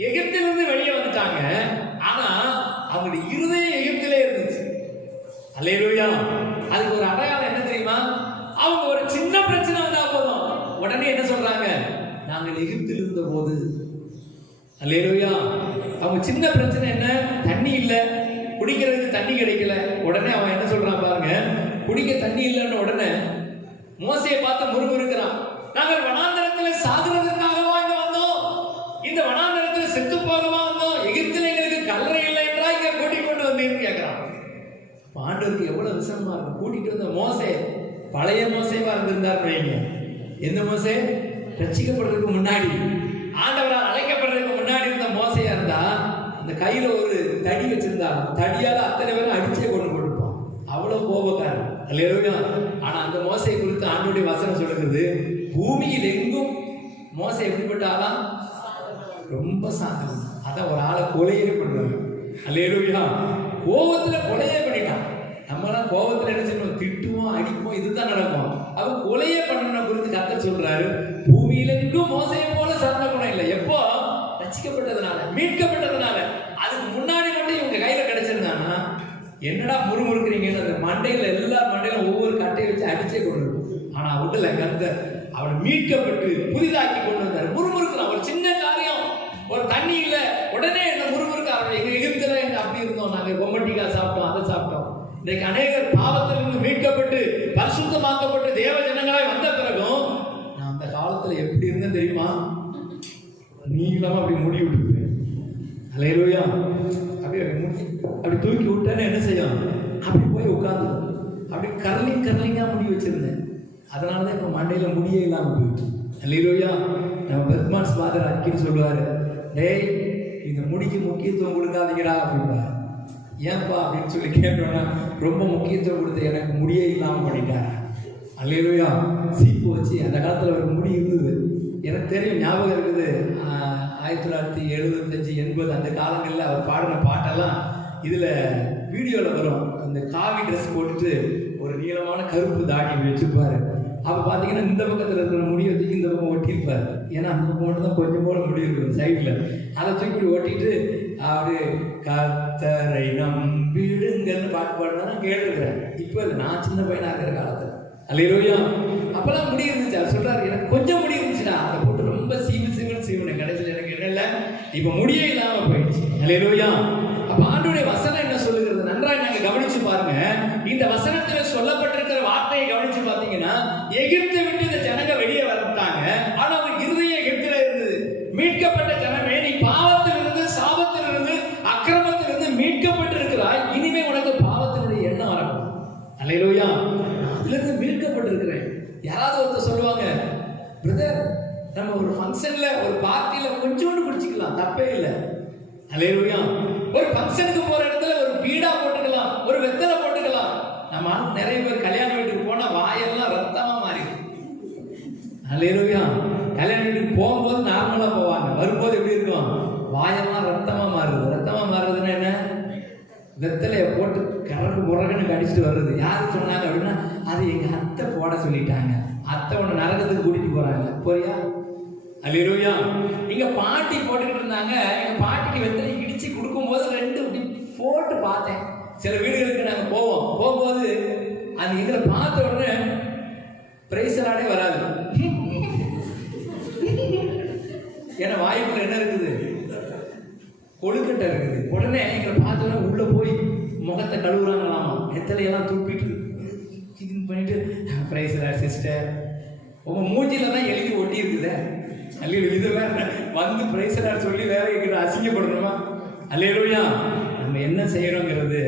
எகிப்திலிருந்து வெளியே வந்துட்டாங்க. ஆனா அவங்களுடைய இருதயம் எகிப்திலே இருந்துச்சு. அல்லேலூயா. அதுக்கு ஒரு அடையாளம் என்ன தெரியுமா? அவங்க ஒரு சின்ன பிரச்சனை வந்தா போதும் உடனே என்ன சொல்றாங்க? நாங்கள் எகிப்தில் இருந்த போது. அல்லேலூயா. அவங்க சின்ன பிரச்சனை என்ன? தண்ணி இல்ல, குடிக்கிறதுக்கு தண்ணி கிடைக்கல. உடனே அவன் என்ன சொல்றான் பாருங்க, குடிக்க தண்ணி இல்லைன்னு உடனே மோசையை பார்த்து முறுமுறுக்கிறான். நாங்கள் வனாந்தரத்தில் சாகுறதுக்காகவா இங்க வந்தோம்? இந்த வனாந்தரத்தில் செத்து போகவா வந்தோம்? எகிப்தில் எங்களுக்கு கல்லறை இல்லை என்றா இங்க கூட்டிக் கொண்டு வந்தீங்கன்னு கேட்கிறான். ஆண்டவருக்கு எவ்வளவு விசனமா இருக்கும். கூட்டிட்டு வந்த மோசே பழைய மோசேவா இருந்திருந்தார் வைங்க. எந்த மோசே? ரட்சிக்கப்படுறதுக்கு முன்னாடி, ஆண்டவரால் அழைக்கப்படுறதுக்கு முன்னாடி இருந்த மோசையா இருந்தா அந்த கையில ஒரு தடி வச்சிருந்தா தடியால அத்தனை பேரும் அடிச்சே கொண்டு கொடுப்போம். அவ்வளவு கோபக்காரன். அல்லேலூயா. ஆனா அந்த மோசையை குறித்து ஆண்டவருடைய வசனம் சொல்லுகிறது, பூமியில் எங்கும் மோசை எப்படிப்பட்ட ஆளா? ரொம்ப சாந்தம். அதான் ஒரு ஆளை கொலையே பண்ணுவாங்க. அல்லேலூயா. கோபத்துல கொலையே பண்ணிட்டான். நம்மளாம் கோபத்துல என்ன செய்யணும்? திட்டுவோம், அடிப்போம், இதுதான் நடக்கும். அவன் கொலையே பண்ணணும் குறித்து கர்த்தர் சொல்றாரு, பூமியில எங்கும் மோசையை போல சார்ந்த குணம் இல்லை. எப்போ? ரட்சிக்கப்பட்டதுனால, மீட்கப்பட்டதுனால. அதுக்கு முன்னாடி மட்டும் இவங்க கையில கிடைச்சிருந்தாங்கன்னா என்னடா முறுமுறுக்கிறீங்கன்னு அந்த மண்டையில எல்லா மண்டையிலும் ஒவ்வொரு கட்டையை வச்சு அடிச்சே கொண்டு இருக்கும். ஆனா விடல கர்த்தர். அவன் மீட்கப்பட்டு புதிதாக்கி கொண்டு வந்தார். முறுமுறுக்கிறான். ஒரு சின்ன காரியம், ஒரு தண்ணி இல்ல, உடனே இந்த முறுமுறுக்க எங்க எகிப்துல அப்படி இருந்தோம், நாங்க பொம்மட்டிக்கா சாப்பிட்டோம், அதை சாப்பிட்டோம். இன்றைக்கு அநேகர் பாவத்திலிருந்து மீட்கப்பட்டு பரிசுத்தமாக்கப்பட்டு தேவ ஜனங்களாய் வந்த பிறகும் நான் அந்த காலத்துல எப்படி இருந்தேன் தெரியுமா? நீளமா அப்படி முடி விட்டுருப்பேன். அல்லேலூயா. அப்படி தூக்கி விட்டேன்னு என்ன செய்யும்? அப்படி போய் உட்காந்து அப்படி கர்லிங்கா முடி வச்சிருந்தேன். அதனாலதான் இப்ப மண்டையில முடியே இல்லாம போயிட்டு. அல்லேலூயா. நம்ம பெர்க்மான்ஸ் ஃபாதர் அன்கின்னு சொல்லுவாரு, டேய் இந்த முடிக்கு முக்கியத்துவம் கொடுக்காதீங்கடா அப்படின்பாரு. ஏன்பா அப்படின்னு சொல்லி கேட்டோன்னா, ரொம்ப முக்கியத்துவம் கொடுத்து எனக்கு முடியே இல்லாம பண்ணிட்டாரு. அல்லேலூயா. சீப்பு வச்சு அந்த காலத்துல ஒரு முடி இருந்தது, எனக்கு தெரியும், ஞாபகம் இருக்குது. 1975 80 அந்த காலங்களில் அவர் பாடின பாட்டெல்லாம் இதுல வீடியோல வரும். அந்த காவி ட்ரெஸ் போட்டுட்டு ஒரு நீளமான கருப்பு தாடி வச்சிருப்பாரு. அப்ப பாத்தீங்கன்னா இந்த பக்கத்துல இருக்கிற முடியை தூக்கி இந்த பக்கம் ஒட்டியிருப்பாரு. ஏன்னா அந்த பக்கம் மட்டும் தான் கொஞ்சம் போல முடி இருக்குது சைட்ல. அதை தூக்கி ஒட்டிட்டு அப்படியே கர்த்தரை நம்பிடுங்கன்னு பாட்டு பாடுனா நான் கேட்டுருக்கிறேன். இப்போ நான் சின்ன பையனா இருக்கிற காலத்துல. அல்லேலூயா. அப்பெல்லாம் முடி இருந்துச்சு. அவர் சொல்றாரு, எனக்கு கொஞ்சம் முடி இருந்துச்சுடா, அதை போட்டு ரொம்ப சீவனை கடைசியில் எனக்கு என்ன இல்லை, இப்ப முடியே இல்லாம போயிடுச்சு. அல்லேலூயா. அப்ப ஆண்டவருடைய வசனம் என்ன சொல்லுகிறது? நன்றாக நாங்க கவனிச்சு பாருங்க. இந்த வசனத்துல சொல்லப்பட்டிருக்கிற வார்த்தையை கவனிச்சு பாத்தீங்கன்னா, எகிப்தை விட்டு இந்த ஜனங்க வெளியே வந்துட்டாங்க. ஆனா அவங்க இருதயம் எகிப்தில இருந்தது. மீட்கப்பட்ட ஜனமே, நீ பாவத்திலிருந்து, சாபத்திலிருந்து, அக்கிரமத்திலிருந்து மீட்கப்பட்டிருக்கிறாய். இனிமே உனக்கு பாவத்தினுடைய எண்ணம் வரணும். அல்லேலூயா. அதுல இருந்து மீட்கப்பட்டிருக்கிறேன். யாராவது ஒருத்தர் சொல்லுவாங்க, பிரதர் நம்ம ஒரு ஃபங்க்ஷன்ல ஒரு பார்ட்டியில கொஞ்சோண்டு குடிச்சுக்கலாம், தப்பே இல்லை. அல்லேலூயா. ஒரு ஃபங்க்ஷனுக்கு போற இடத்துல ஒரு பீடா போட்டுக்கலாம், ஒரு வெத்தலை போட்டுக்கலாம். நம்ம நிறைய பேர் கல்யாண வீட்டுக்கு போனா வாயெல்லாம் ரத்தமா மாறிடும். அல்லேலூயா. கல்யாண வீட்டுக்கு போகும்போது நார்மலா போவாங்க, வரும்போது எப்படி இருக்கும்? வாயெல்லாம் ரத்தமா மாறுது. ரத்தமா மாறுறதுன்னா என்ன? வெத்தலைய போட்டு கரக்கு முறகன்னு கடிச்சிட்டு வர்றது. யாரு சொன்னாங்க அப்படின்னா, அது எங்க அத்தை போட சொல்லிட்டாங்க. அத்தை ஒண்ணு நரகத்துக்கு கூட்டிட்டு போறாங்க, போறியா? அல்லேலூயா. இங்க பாட்டி போட்டுக்கிட்டு இருந்தாங்க. எங்க பாட்டிக்கு வெத்தலை இடிச்சு கொடுக்கும்போது ரெண்டு இப்படி போட்டு பார்த்தேன். சில வீடுகளுக்கு நாங்க போகும்போது அந்த இதுல பார்த்த உடனே பிரைசலாடே வராது. ஏன்னா வாய் கொழுக்கட்டை இருக்குது. உடனே எங்களை பார்த்தோன்னா உள்ள போய் முகத்தை கழுவுறாங்களாமா, நெத்தலையெல்லாம் துப்பிட்டு கிளீன் பண்ணிட்டு பிரைஸ் சிஸ்டர் உங்க மூஞ்சில தான் எழுதி ஒட்டி இருக்குதே அல்ல, இது வேற வந்து பிரைஸ் சொல்லி வேற எங்கிட்ட அசிங்கப்படணுமா? அல்லேலூயா. நம்ம என்ன செய்யறோங்கிறது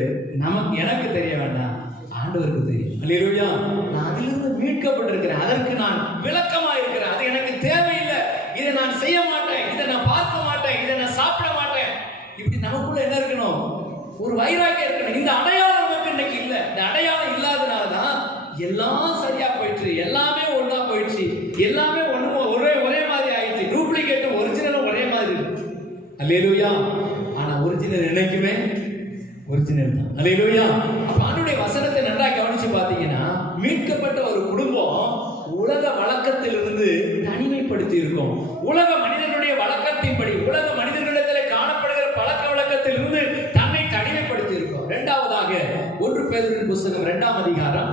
எனக்கு தெரிய வேண்டாம், ஆண்டவருக்கு தெரியும். அல்லேலூயா. நான் அதிலிருந்து மீட்கப்பட்டிருக்கிறேன், அதற்கு நான் விளக்கமா இருக்கிறேன். அது எனக்கு தேவையில்லை, இதை நான் செய்ய மாட்டேன், இதை நான் பார்க்க மாட்டேன், இதை நான் சாப்பிட மாட்டேன். இப்படி நமக்குள்ள என்ன இருக்கணும்? ஒரு வைராக்கியம் இருக்கணும். இந்த அடையாளம் நமக்கு இன்னைக்கு இல்லை. இந்த அடையாளம் இல்லாதனாலதான் எல்லாம் சரியா போயிடுச்சு, எல்லாமே ஒண்ணா போயிடுச்சு, எல்லாமே ஒரே மாதிரி ஆயிடுச்சு. டூப்ளிகேட்டும் ஒரிஜினலும் ஒரே மாதிரி இருக்கு. அல்லேலூயா. ஆனா ஒரிஜினல் என்னைக்குமே ஒரிஜினல் தான். அல்லேலூயா. அப்ப ஆண்டவருடைய வசனத்தை நன்றா கவனிச்சு பாத்தீங்கன்னா, மீட்கப்பட்ட ஒரு குடும்பம் உலக வழக்கத்திலிருந்து தனிமைப்படுத்தி இருக்கும். உலக மனிதனுடைய வழக்கத்தின்படி, உலக மனிதர்களிடத்தில் காணப்படுகிற பழக்க வழக்கத்திலிருந்து தன்னை தனிமைப்படுத்தி இருக்கும். இரண்டாவதாக 1 பேதுருவின் புத்தகம் 2ஆம் அதிகாரம்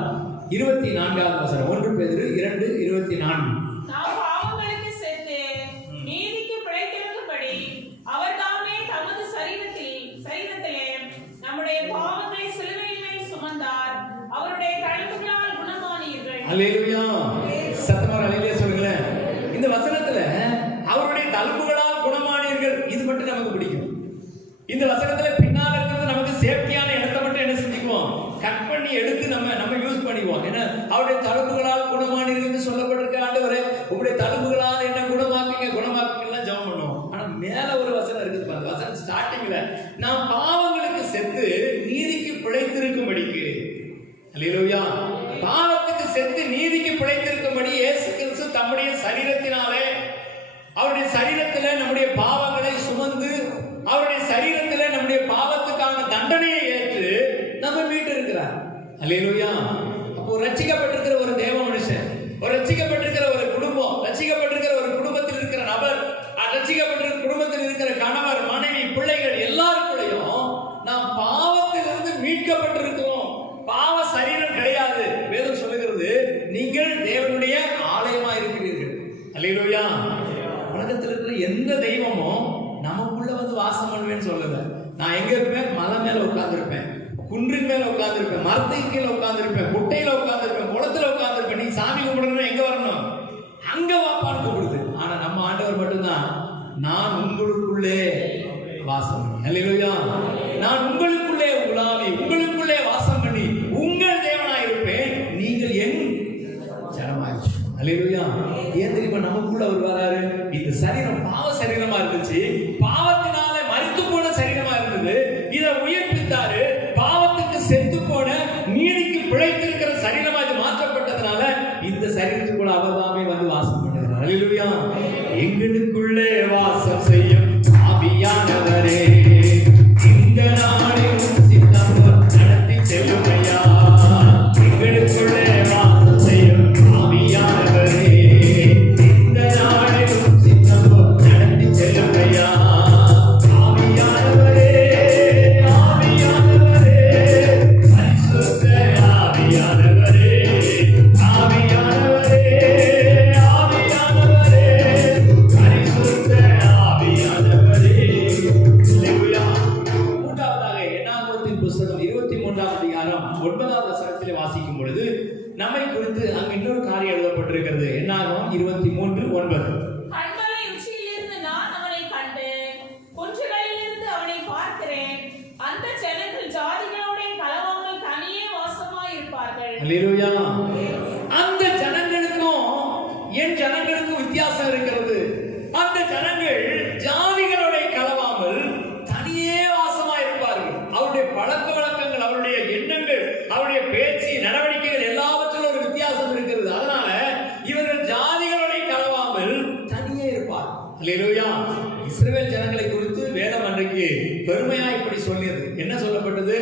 24வது வசனம். 1 பேதுரு 2:24. நாம் பாவங்களுக்கு செத்து நீதிக்கு பிழைத்திருக்கும்படி அவர் தாமே தமது சரீரத்திலே நம்முடைய பாவங்களை சிலுவையின் மேல் சுமந்தார், அவருடைய தழும்புகளால் குணமானீர்கள். அல்லேலூயா. சத்தமா அல்லேலூயா சொல்லுங்களேன். இந்த வசனத்துல அவருடைய தழும்புகளால் குணமானீர்கள், இது மட்டும் நமக்கு பிடிக்கும். இந்த வசனத்துல பின்னால இருக்கிறது நமக்கு சேஃப்டியான இடத்தை மட்டும் என்ன செஞ்சுக்குவோம், கட் பண்ணி எடுத்து நம்ம யூஸ் பண்ணிக்குவோம். ஏன்னா அவருடைய தழும்புகளால் குணமானீர்கள் சொல்லப்பட்டிருக்க. ஆண்டவரே உங்களுடைய தழும்புகளால் என்ன குணமாக்குங்கலாம் ஜெபம் பண்ணுவோம். ஆனா மேல ஒரு வசனம் இருக்குது பாருங்க. வசனம் ஸ்டார்டிங்ல நாம் பாவங்களுக்கு செத்து நீதிக்கு பிழைத்திருக்கும்படிக்கு. அல்லேலூயா. பாவத்துக்கு செத்து நீதிக்கு பிழைத்திருக்கும்படி இயேசு கிறிஸ்து தம்முடைய சரீரத்தினாலே, அவருடைய சரீரத்திலே நம்முடைய பாவங்களை சுமந்து, அவருடைய சரீரத்திலே நம்முடைய பாவத்துக்கான தண்டனையை ஏற்று நம்ம மீட்டு இருக்கிறார். அல்லேலூயா. அப்போ ரட்சிக்கப்பட்டிருக்கிற ஒரு தேவ மனுஷன், ஒரு ரட்சிக்கப்பட்டிருக்கிற ஒரு குடும்பம், ரட்சிக்கப்பட்டிருக்கிற ஒரு குடும்பத்தில் இருக்கிற நபர், ரட்சிக்கப்பட்டிருக்கிற குடும்பத்தில் இருக்கிற கணவர், மனைவி, பிள்ளைகள் எல்லாருக்குள்ளையும் நாம் பாவத்திலிருந்து மீட்கப்பட்டிருக்கிறோம். பாவ சரீரம் கிடையாது. வேதம் சொல்லுகிறது, நீங்கள் தேவனுடைய ஆலயமா இருக்கிறீர்கள். அல்லேலூயா. உலகத்தில் இருக்கிற எந்த தெய்வமும் நமக்குள்ள வந்து வாசம் பண்ணுவேன்னு சொல்லல. நான் எங்க இருப்பேன்? மலை மேல உட்கார்ந்து இருப்பேன், குன்றின் மேல உட்கார்ந்து இருப்பேன், மரத்துக்கு கீழே உட்கார்ந்து இருப்பேன், குட்டையில உட்கார்ந்து இருப்பேன், குளத்துல உட்கார்ந்து இருப்பேன். நீ சாமி கும்பிடணும், எங்க வரணும்? அங்க வாப்பான்னு கூப்பிடுது. ஆனா நம்ம ஆண்டவர் மட்டும்தான், நான் உங்களுக்குள்ளே வாசம் பண்ணி. அல்லேலூயா. நான் உங்களுக்குள்ளே உலாவி, உங்களுக்குள்ளே வாசம் பண்ணி உங்கள் தேவனாய் இருப்பேன், நீங்கள் என் ஜனமாய். அல்லேலூயா. ஏன் தெரியுமா நமக்குள்ள அவர் வராரு? இந்த சரீரம் பாவ சரீரமா இருந்துச்சு, பாவத்தினால மரித்து போன சரீரமா இருந்தது, இதை உயிர்ப்பித்தாரு. பாவத்துக்கு செத்து போன நீதிக்கு பிழைத்திருக்கிற சரீரமா இது மாற்றப்பட்டதுனால இந்த சரீரத்துக்குள்ள அவர் தாமே வந்து வாசம் பண்ணுகிறார். அல்லேலூயா. எங்களுக்குள்ளே வாசம் செய்யும் ஆவியானவரே, இந்த நாளில் சித்தம் நடத்தி செல்லுமையா. எங்களுக்குள்ளே வாசம் செய்யும் ஆவியானவரே, இந்த நாளில் சித்தம் நடத்தி செல்லுமையா. ஆவியானவரே, ஆவியானவரே, பரிசுத்த ஆவியானவரே, ஆவியானவரே, ஆவியானவரே, பரிசுத்த ஆவியானவரே. அல்லேலூயா. மூன்றாவதாக என்னாகமத்தின் புத்தகம் 23ஆம் அதிகாரம் 9வது வசனத்திலே வாசிக்கும் பொழுது நம்மை குறித்து அங்கு இன்னொரு காரியம் எழுதப்பட்டிருக்கிறது. என்னாகமம் 23:9. கண்மலை உச்சியிலிருந்து நான் அவனை கண்டேன், குன்றுகளிலிருந்து அவனை பார்க்கிறேன். அந்த ஜனங்கள் ஜாதிகளோட கலவாமல் தனியே வாசமாய் இருப்பார்கள். அல்லேலூயா. அந்த ஜனங்களுக்கும் என் ஜனங்களுக்கும் வித்தியாசம் இருக்கிறது. அந்த ஜனங்கள் ஜாதிகளோட கலவாமல் தனியே வாசமா இருப்பார்கள். அவருடைய பழக்க வழக்கங்கள், அவருடைய எண்ணங்கள், அவருடைய பேச்சு, நடவடிக்கைகள் எல்லாவற்றிலும் ஒரு வித்தியாசம் இருக்கிறது. அதனால இவர்கள் ஜாதிகளோட கலவாமல் தனியே இருப்பார். அல்லேலூயா. இஸ்ரவேல் ஜனங்களை குறித்து வேதம் அன்றைக்கு பெருமையா இப்படி சொல்லியது. என்ன சொல்லப்பட்டது?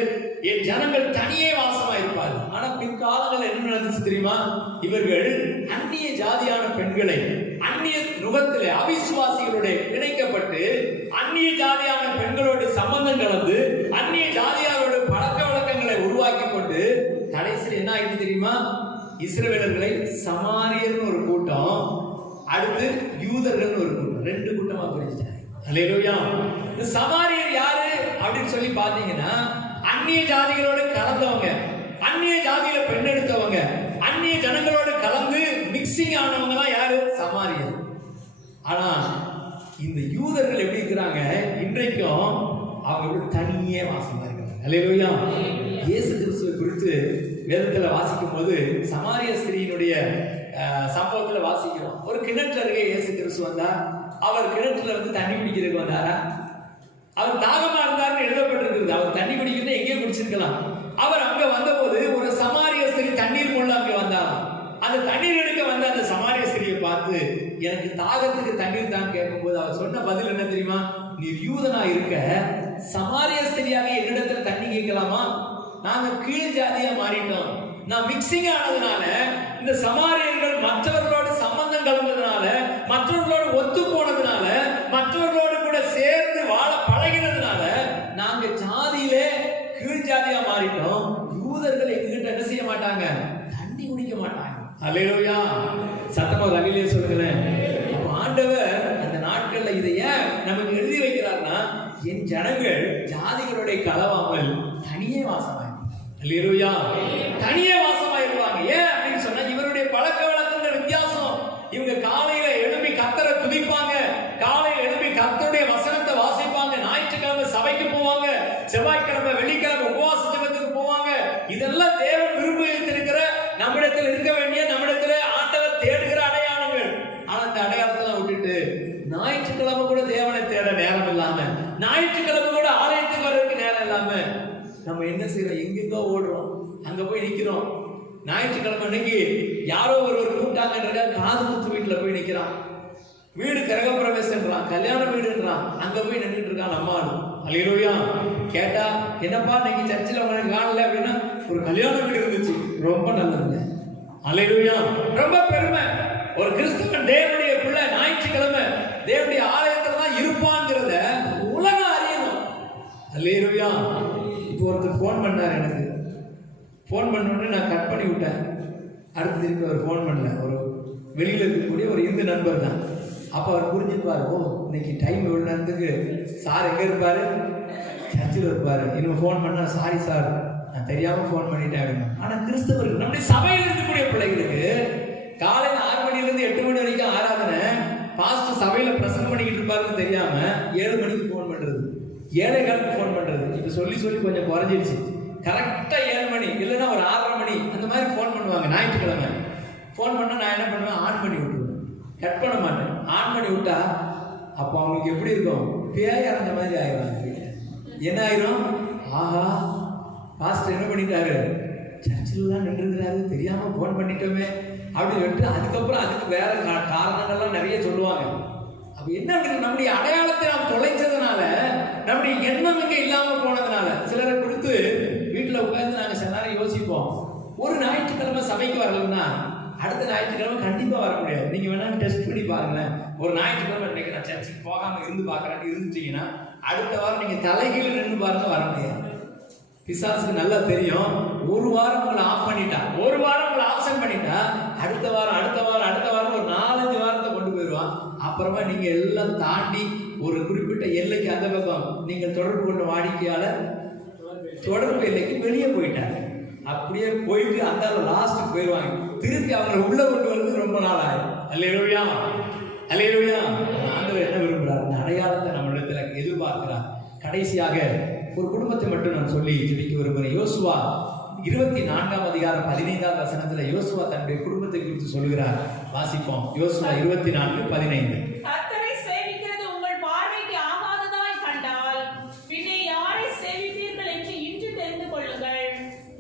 என் ஜனங்கள் தனியே வாசமா இருப்பார்கள். ஆனா பிற்காலங்கள் என்ன நடந்துச்சு தெரியுமா? இவர்கள் அந்நிய ஜாதியான பெண்களை அந்நிய நுகத்திலே அவிசுவாசிகளோட இணைக்கப்பட்டு அந்நிய ஜாதியான பெண்களோடு சம்பந்தம் கலந்து அந்நிய ஜாதியாரோட பழக்க வழக்கங்களை உருவாக்கி கொண்டு கடைசியில் என்ன ஆயிடுச்சு தெரியுமா? இஸ்ரவேலர்களை சமாரியர்னு ஒரு கூட்டம், அடுத்து யூதர்கள் ஒரு கூட்டம், 2 கூட்டமா பிரிஞ்சிட்டாங்க. அல்லேலூயா. இந்த சமாரியர் யாரு அப்படின்னு சொல்லி பாத்தீங்கன்னா, அந்நிய ஜாதிகளோடு கலந்தவங்க, அந்நிய ஜாதியில பெண் எடுத்தவங்க, அந்நிய ஜனங்களோடு கலந்து மிக்சிங் ஆனவங்க தான் யாரு? சமாரியர். ஆனா இந்த யூதர்கள் எப்படி இருக்கிறாங்க? இன்றைக்கும் அவங்க தனியே வாசமா இருக்காங்க. அல்லேலூயா. இயேசு கிறிஸ்துவை குறித்து வேதத்துல வாசிக்கும் போது சமாரிய ஸ்திரீயினுடைய சம்பவத்துல வாசிக்கிறோம். ஒரு கிணற்று அருகே இயேசு கிறிஸ்து வந்தார். அவர் கிணற்றுல வந்து தண்ணி குடிக்கிறதுக்கு வந்தாரா? அவர் தாகமா இருந்தார்னு எழுதப்பட்டிருக்கிறது. அவர் தண்ணி குடிக்கிறது எங்கேயோ குடிச்சிருக்கலாம். அவர் அங்க வந்தபோது ஒரு சமாரிய ஸ்திரீ தண்ணீர் கொள்ள அங்க வந்தாராம். அந்த தண்ணீர் எடுக்க வந்த அந்த சமாரிய ஸ்திரியை பார்த்து, எனக்கு தாகத்துக்கு தண்ணீர் தான் கேட்கும்போது அவர் சொன்ன பதில் என்ன தெரியுமா? நீர் யூதனா இருக்க சமாரிய ஸ்திரியாக என்னிடத்துல தண்ணி கேட்கலாமா? நாங்க கீழ் ஜாதியா மாறிட்டோம். நான் மிக்சிங் ஆனதுனால, இந்த சமாரியர்கள் மற்றவர்களோடு சம்பந்தம் கலந்ததுனால, மற்றவர்களோடு ஒத்து போனதுனால, மற்றவர்களோடு கூட சேர்ந்து வாழ பழகினதுனால நாங்க ஜாதியிலே கீழ் ஜாதியா மாறிட்டோம். யூதர்கள் எங்ககிட்ட என்ன செய்ய மாட்டாங்க? தண்ணி குடிக்க மாட்டாங்க. அல்லேலூயா. சத்தமா ரவிலே சொல்லுங்களேன். அப்ப ஆண்டவர் அந்த நாட்கள்ல இதை ஏன் நமக்கு எழுதி வைக்கிறார்னா, என் ஜனங்கள் ஜாதிகளோட கலவாமல் தனியே வாசமாயிருப்பாங்க. அல்லேலூயா. தனியே வாசமாயிருப்பாங்க. ஏன் அப்படின்னு சொன்னா, இவருடைய பழக்க வழக்கங்கள் வித்தியாசம். இவங்க காலையில எழுப்பி கர்த்தரை துதிப்பாங்க, காலையில எழுப்பி கர்த்தருடைய வசனத்தை வாசிப்பாங்க, ஞாயிற்றுக்கிழமை சபைக்கு போவாங்க, செவ்வாய்க்கிழமை வெள்ளிக்கிழமை உபவாச ஜெபத்துக்கு போவாங்க. இதெல்லாம் தேவன் விரும்பி வைத்திருக்கிற, நம்மிடத்தில் இருக்க வேண்டிய, நம்மிடத்துல ஆண்டவர் தேடுகிற அடையாளங்கள். ஆனா அந்த அடையாளத்தெல்லாம் விட்டுட்டு ஞாயிற்றுக்கிழமை கூட தேவனை தேட நேரம் இல்லாம, ஞாயிற்றுக்கிழமை கூட ஆலயத்துக்கு வர்றதுக்கு நேரம் இல்லாம நம்ம என்ன செய்யறோம்? எங்கெங்கோ ஓடுறோம், அங்க போய் நிக்கிறோம். ஞாயிற்றுக்கிழமை அன்னைக்கு யாரோ ஒருவர் கூப்பிட்டாங்கன்றத காது குத்து வீட்டுல போய் நிக்கிறான். வீடு கிரகப்பிரவேசம்ன்றான், கல்யாண வீடுன்றான், அங்க போய் நின்றுட்டு இருக்கான் நம்மாலும். அல்லேலூயா. கேட்டா, என்னப்பா இன்னைக்கு சர்ச்சில் உங்களுக்கு காணல அப்படின்னா, ஒரு கல்யாண வீடு இருந்துச்சு, ரொம்ப நல்லதுங்க. அல்லேலூயா. ரொம்ப பெருமை. ஒரு கிறிஸ்தவன் தேவனுடைய பிள்ளை ஞாயிற்றுக்கிழமை தேவனுடைய ஆலயத்துல தான் இருப்பாங்கிறத உலகம் அறியணும். அல்லேலூயா. இப்போ ஒருத்தர் போன் பண்ணார் எனக்கு. போன் பண்ண உடனே நான் கட் பண்ணி விட்டேன். அடுத்து திருப்பி அவர் போன் பண்ணல. ஒரு வெளியில இருக்கக்கூடிய ஒரு இந்து நண்பர் தான். அப்ப அவர் புரிஞ்சுப்பாரு, ஓ இன்னைக்கு டைம் எவ்வளவு நேரத்துக்கு சார் எங்க இருப்பாரு? சர்ச்சில் இருப்பாரு. இன்னும் போன் பண்ணா, சாரி சார் நான் தெரியாம போன் பண்ணிட்டேன் அப்படின்னு. ஆனா கிறிஸ்தவர்கள், நம்முடைய சபையில் இருக்கக்கூடிய பிள்ளைகளுக்கு காலையில் 6 மணிலிருந்து 8 மணி வரைக்கும் ஆராதனை, பாஸ்டர் சபையில பிரசங்கம் பண்ணிக்கிட்டு இருப்பாருன்னு தெரியாம 7 மணிக்கு போன் பண்றது, 7:15 போன் பண்றது. இப்ப சொல்லி சொல்லி கொஞ்சம் குறைஞ்சிடுச்சு. கரெக்டா 7 மணி இல்லைன்னா ஒரு 6:30 மணி அந்த மாதிரி போன் பண்ணுவாங்க. ஞாயிற்றுக்கிழமை போன் பண்ணா நான் என்ன பண்ணுவேன்? ஆன் பண்ணி விட்டுருவேன், கட் பண்ண மாட்டேன். ஆன் பண்ணி விட்டா அப்போ அவங்களுக்கு எப்படி இருக்கும்? பேய் அந்த மாதிரி ஆயிடுவாங்க. என்ன ஆயிரும்? ஆஹா பாஸ்டர் என்ன பண்ணிட்டாரு, சர்ச்சில் தான் நின்றுக்கிறாரு, தெரியாம போன் பண்ணிட்டோமே அப்படின்னு சொல்லிட்டு அதுக்கப்புறம் அதுக்கு வேற காரணங்கள்லாம் நிறைய சொல்லுவாங்க. அப்ப என்ன அப்படின்னு, நம்முடைய அடையாளத்தை நாம் தொலைச்சதுனால, நம்முடைய எண்ணம் இங்க இல்லாம போனதுனால, சிலரை குறித்து வீட்டுல உட்கார்ந்து நாங்க சில நேரம் யோசிப்போம். ஒரு ஞாயிற்றுக்கிழமை சபைக்கு வரலன்னா அடுத்த ஞாயிற்றுக்கிழமை கண்டிப்பா வர முடியாது. நீங்க வேணா டெஸ்ட் பண்ணி பாருங்களேன். ஒரு ஞாயிற்றுக்கிழமை இன்னைக்கு நான் சர்ச்சுக்கு போகாம இருந்து பாக்குறேன்னு இருந்துட்டீங்கன்னா, அடுத்த வாரம் நீங்க தலைகீழ நின்று பாருங்க, வர முடியாது. பிசாசுக்கு நல்லா தெரியும். ஒரு வாரம் உங்களை ஆஃப் பண்ணிட்டா, ஒரு வாரம் உங்களை ஆப்சன்ட் பண்ணிட்டா, அடுத்த வாரம் ஒரு 4-5 வாரத்தை கொண்டு போயிடுவான். அப்புறமா நீங்க எல்லாம் தாண்டி ஒரு குறிப்பிட்ட எல்லைக்கு, அந்த பக்கம் நீங்கள் தொடர்பு கொண்ட வாடிக்கையாளர் தொடர்பு எல்லைக்கு வெளியே போயிட்டாங்க. அப்படியே போயிட்டு அந்த லாஸ்ட்டுக்கு போயிடுவாங்க. திருப்பி அவங்களை உள்ள கொண்டு வரது ரொம்ப நாள் ஆகும். அல்லேலூயா. அல்லேலூயா. ஆண்டவர் என்ன விரும்புகிறார்? இந்த அடையாளத்தை நம்மளிடத்துல எதிர்பார்க்கிறார். கடைசியாக ஒரு குடும்பத்தை மட்டும் நான் சொல்லி ஜெபிக்க விரும்புகிறேன். யோசுவா 24ஆம் அதிகாரம் 15ஆம் வசனத்துல யோசுவா தன்னுடைய குடும்பத்தை குறித்து சொல்லுகிறார். வாசிப்போம். யோசுவா 24:15. கர்த்தரை சேவிக்கிறது உங்கள் பார்வைக்கு ஆகாததாய் கண்டால் பின்னே யாரை சேவிப்பீர்கள் என்று இன்று தெரிந்து கொள்ளுங்கள்.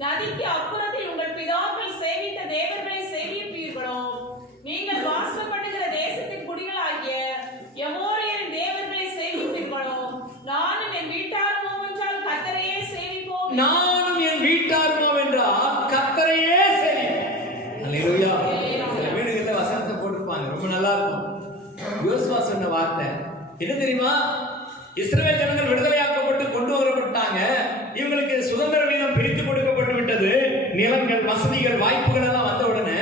நதிக்கு அப்புறத்தில் உங்கள் பிதாக்கள் சேவித்த தேவர்களை சேவிப்பீர்களோ? நீங்கள் வாசம் பண்ணுகிற தேசத்தின் குடிகளாகிய எமோரியரின் தேவர்களை சேவிப்பீர்களோ? நானும் என் வீட்டாருமோ என்றால் கர்த்தரையே சேவிப்போம். நானும் என் வீட்டாருமோ என்றால் கர்த்தரையே சேவிப்போம். அல்லேலூயா. சில வீடுகள்ல வசனத்தை போட்டிருப்பாங்க, ரொம்ப நல்லா இருக்கும். யோசுவா சொன்ன வார்த்தை என்ன தெரியுமா? இஸ்ரவேல் ஜனங்கள் விடுதலையாக்கப்பட்டு கொண்டு வரப்பட்டாங்க. இவங்களுக்கு சுதந்திர வீதம் பிரித்து கொடுக்கப்பட்டு விட்டது. நிலங்கள், வசதிகள், வாய்ப்புகள் எல்லாம் வந்த உடனே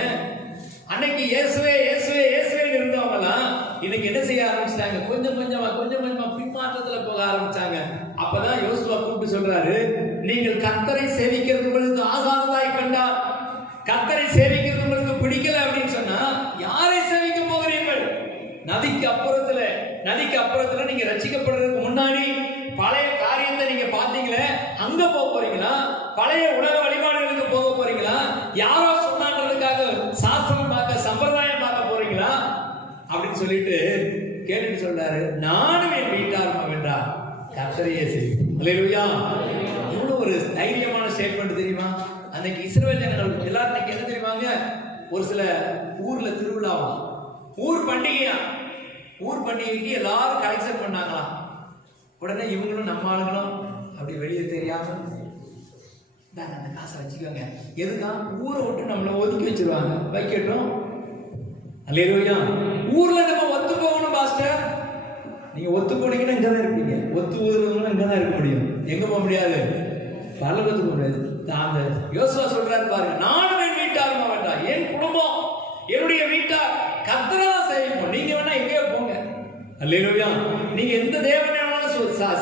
அன்னைக்கு இயேசுவே இயேசுவே இயேசுவே இருந்தவங்க எல்லாம் இன்னைக்கு என்ன செய்ய ஆரம்பிச்சிட்டாங்க? கொஞ்சம் கொஞ்சமா பின்மாற்றத்துல போக ஆரம்பிச்சாங்க. அப்பதான் யோசுவா கூப்பிட்டு சொல்றாரு, நீங்கள் கர்த்தரை சேவிக்கிறது உங்களுக்கு ஆகாததாய் கண்டால், கர்த்தரை சேவிக்கிறது உங்களுக்கு பிடிக்கல அப்படின்னு சொன்னா யாரை சேவிக்க போகிறீர்கள்? நதிக்கு அப்புறத்துல நீங்க ரட்சிக்கப்படுறதுக்கு முன்னாடி பழைய காரியத்தை நீங்க பாத்தீங்களே, அங்க போக போறீங்களா? பழைய உலக வழிபாடுகளுக்கு போக போறீங்களா? யாரோ சொன்னான்றதுக்காக சாஸ்திரம் பார்க்க, சம்பிரதாயம் பார்க்க போறீங்களா அப்படின்னு சொல்லிட்டு கேட்டுட்டு சொல்றாரு, நானும் என் வீட்டாரும் வென்றார் கர்த்தரையே செய்வோம். அல்லேலூயா. இவ்வளவு ஒரு தைரியமான ஸ்டேட்மெண்ட் தெரியுமா? அன்னைக்கு இஸ்ரவேல் ஜனங்கள் எல்லாரும் இன்னைக்கு என்ன தெரியுமாங்க, ஒரு சில ஊர்ல திருவிழாவும் ஊர் பண்டிகைக்கு எல்லாரும் கலெக்ஷன் பண்ணாங்களாம். உடனே இவங்களும் நம்ம ஆளுங்களும் அப்படி வெளியே தெரியாம அந்த காசை வச்சுக்கோங்க, எதுக்கா? ஊரை விட்டு நம்மளை ஒதுக்கி வச்சிருவாங்க, வைக்கட்டும். அல்லேலூயா. ஊர்ல நம்ம ஒத்து போகணும் பாஸ்டர். நீங்க ஒத்து போனீங்கன்னா இங்கதான் இருப்பீங்க. ஒத்து ஊதுறவங்களும் இங்கதான் இருக்க முடியும். எங்க போக முடியாது? பரலோகத்துக்கு போக முடியாது. அந்த யோசுவா சொல்றாரு பாருங்க, நானும் என் வீட்டாரும் வேண்டாம், என் குடும்பம் என்னுடைய வீட்டார் கர்த்தரை சேவிப்போம். நீங்க வேணா எங்கேயோ போங்க. அல்லேலூயா. நீங்க எந்த தேவனை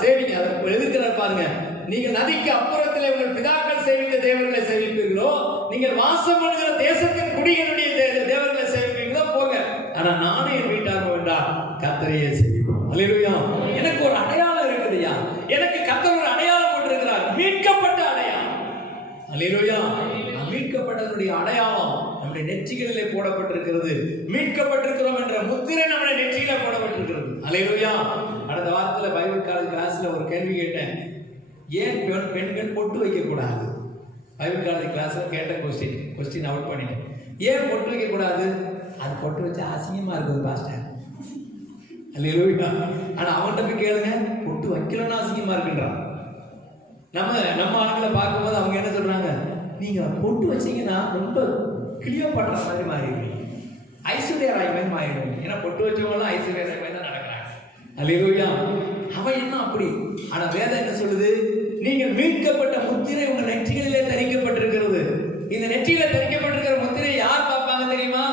சேவிங்க. அதை எதிர்க்கிறார் பாருங்க, நீங்க நதிக்கு அப்புறத்தில் உங்கள் பிதாக்கள் சேவித்த தேவர்களை சேவிப்பீர்களோ, நீங்கள் வாசம் பண்ணுகிற தேசத்தின் குடிகளுடைய தேவர்களை சேவிப்பீங்களோ போங்க. ஆனா நானும் என் வீட்டார் வேண்டாம் கர்த்தரையே சேவிப்போம். அல்லேலூயா. எனக்கு ஒரு அடையாளம் இருக்குதுயா, எனக்கு கர்த்தர் ஒரு அடையாளம் போட்டிருக்கிறார், மீட்கப்பட்ட அடையாளம். அல்லேலூயா. மீட்கப்பட்டதனுடைய அடையாளம் நம்முடைய நெற்றிகளிலே போடப்பட்டிருக்கிறது. மீட்கப்பட்டிருக்கிறோம் என்ற முத்திரை நம்முடைய நெற்றியில போடப்பட்டிருக்கிறது. அல்லேலூயா. அடுத்த வாரத்துல பைபிள் காலேஜ் கிளாஸ்ல ஒரு கேள்வி கேட்டேன், ஏன் பெண்கள் பொட்டு வைக்க கூடாது? பைபிள் காலேஜ் கிளாஸ்ல கேட்ட கொஸ்டின் அவுட் பண்ணிட்டேன். ஏன் பொட்டு வைக்க கூடாது? அது பொட்டு வச்சு அசிங்கமா இருக்குது பாஸ்டர். அல்லேலூயா. ஆனா அவன்கிட்ட போய் கேளுங்க, பொட்டு வைக்கலன்னா அசிங்கமா இருக்குன்றான். நம்ம ஆட்களை பார்க்கும்போது அவங்க என்ன சொல்றாங்க, நீங்க பொட்டு வச்சீங்கன்னா ரொம்ப கிளியோ பண்ற மாதிரி மாறிடுவீங்க, ஐஸ்வர்யா ராய் மாதிரி மாறிடுவீங்க. ஏன்னா பொட்டு வச்சவங்களாம் ஐஸ்வர்யா ராய் மாதிரி தான் நடக்கிறாங்க. அல்லேலூயா. அவன் என்ன அப்படி? ஆனா வேதம் என்ன சொல்லுது? நீங்கள் மீட்கப்பட்ட முத்திரை உங்க நெற்றிகளிலே தரிக்கப்பட்டிருக்கிறது. இந்த நெற்றியில தரிக்கப்பட்டிருக்கிற முத்திரை யார் பார்ப்பாங்க தெரியுமா?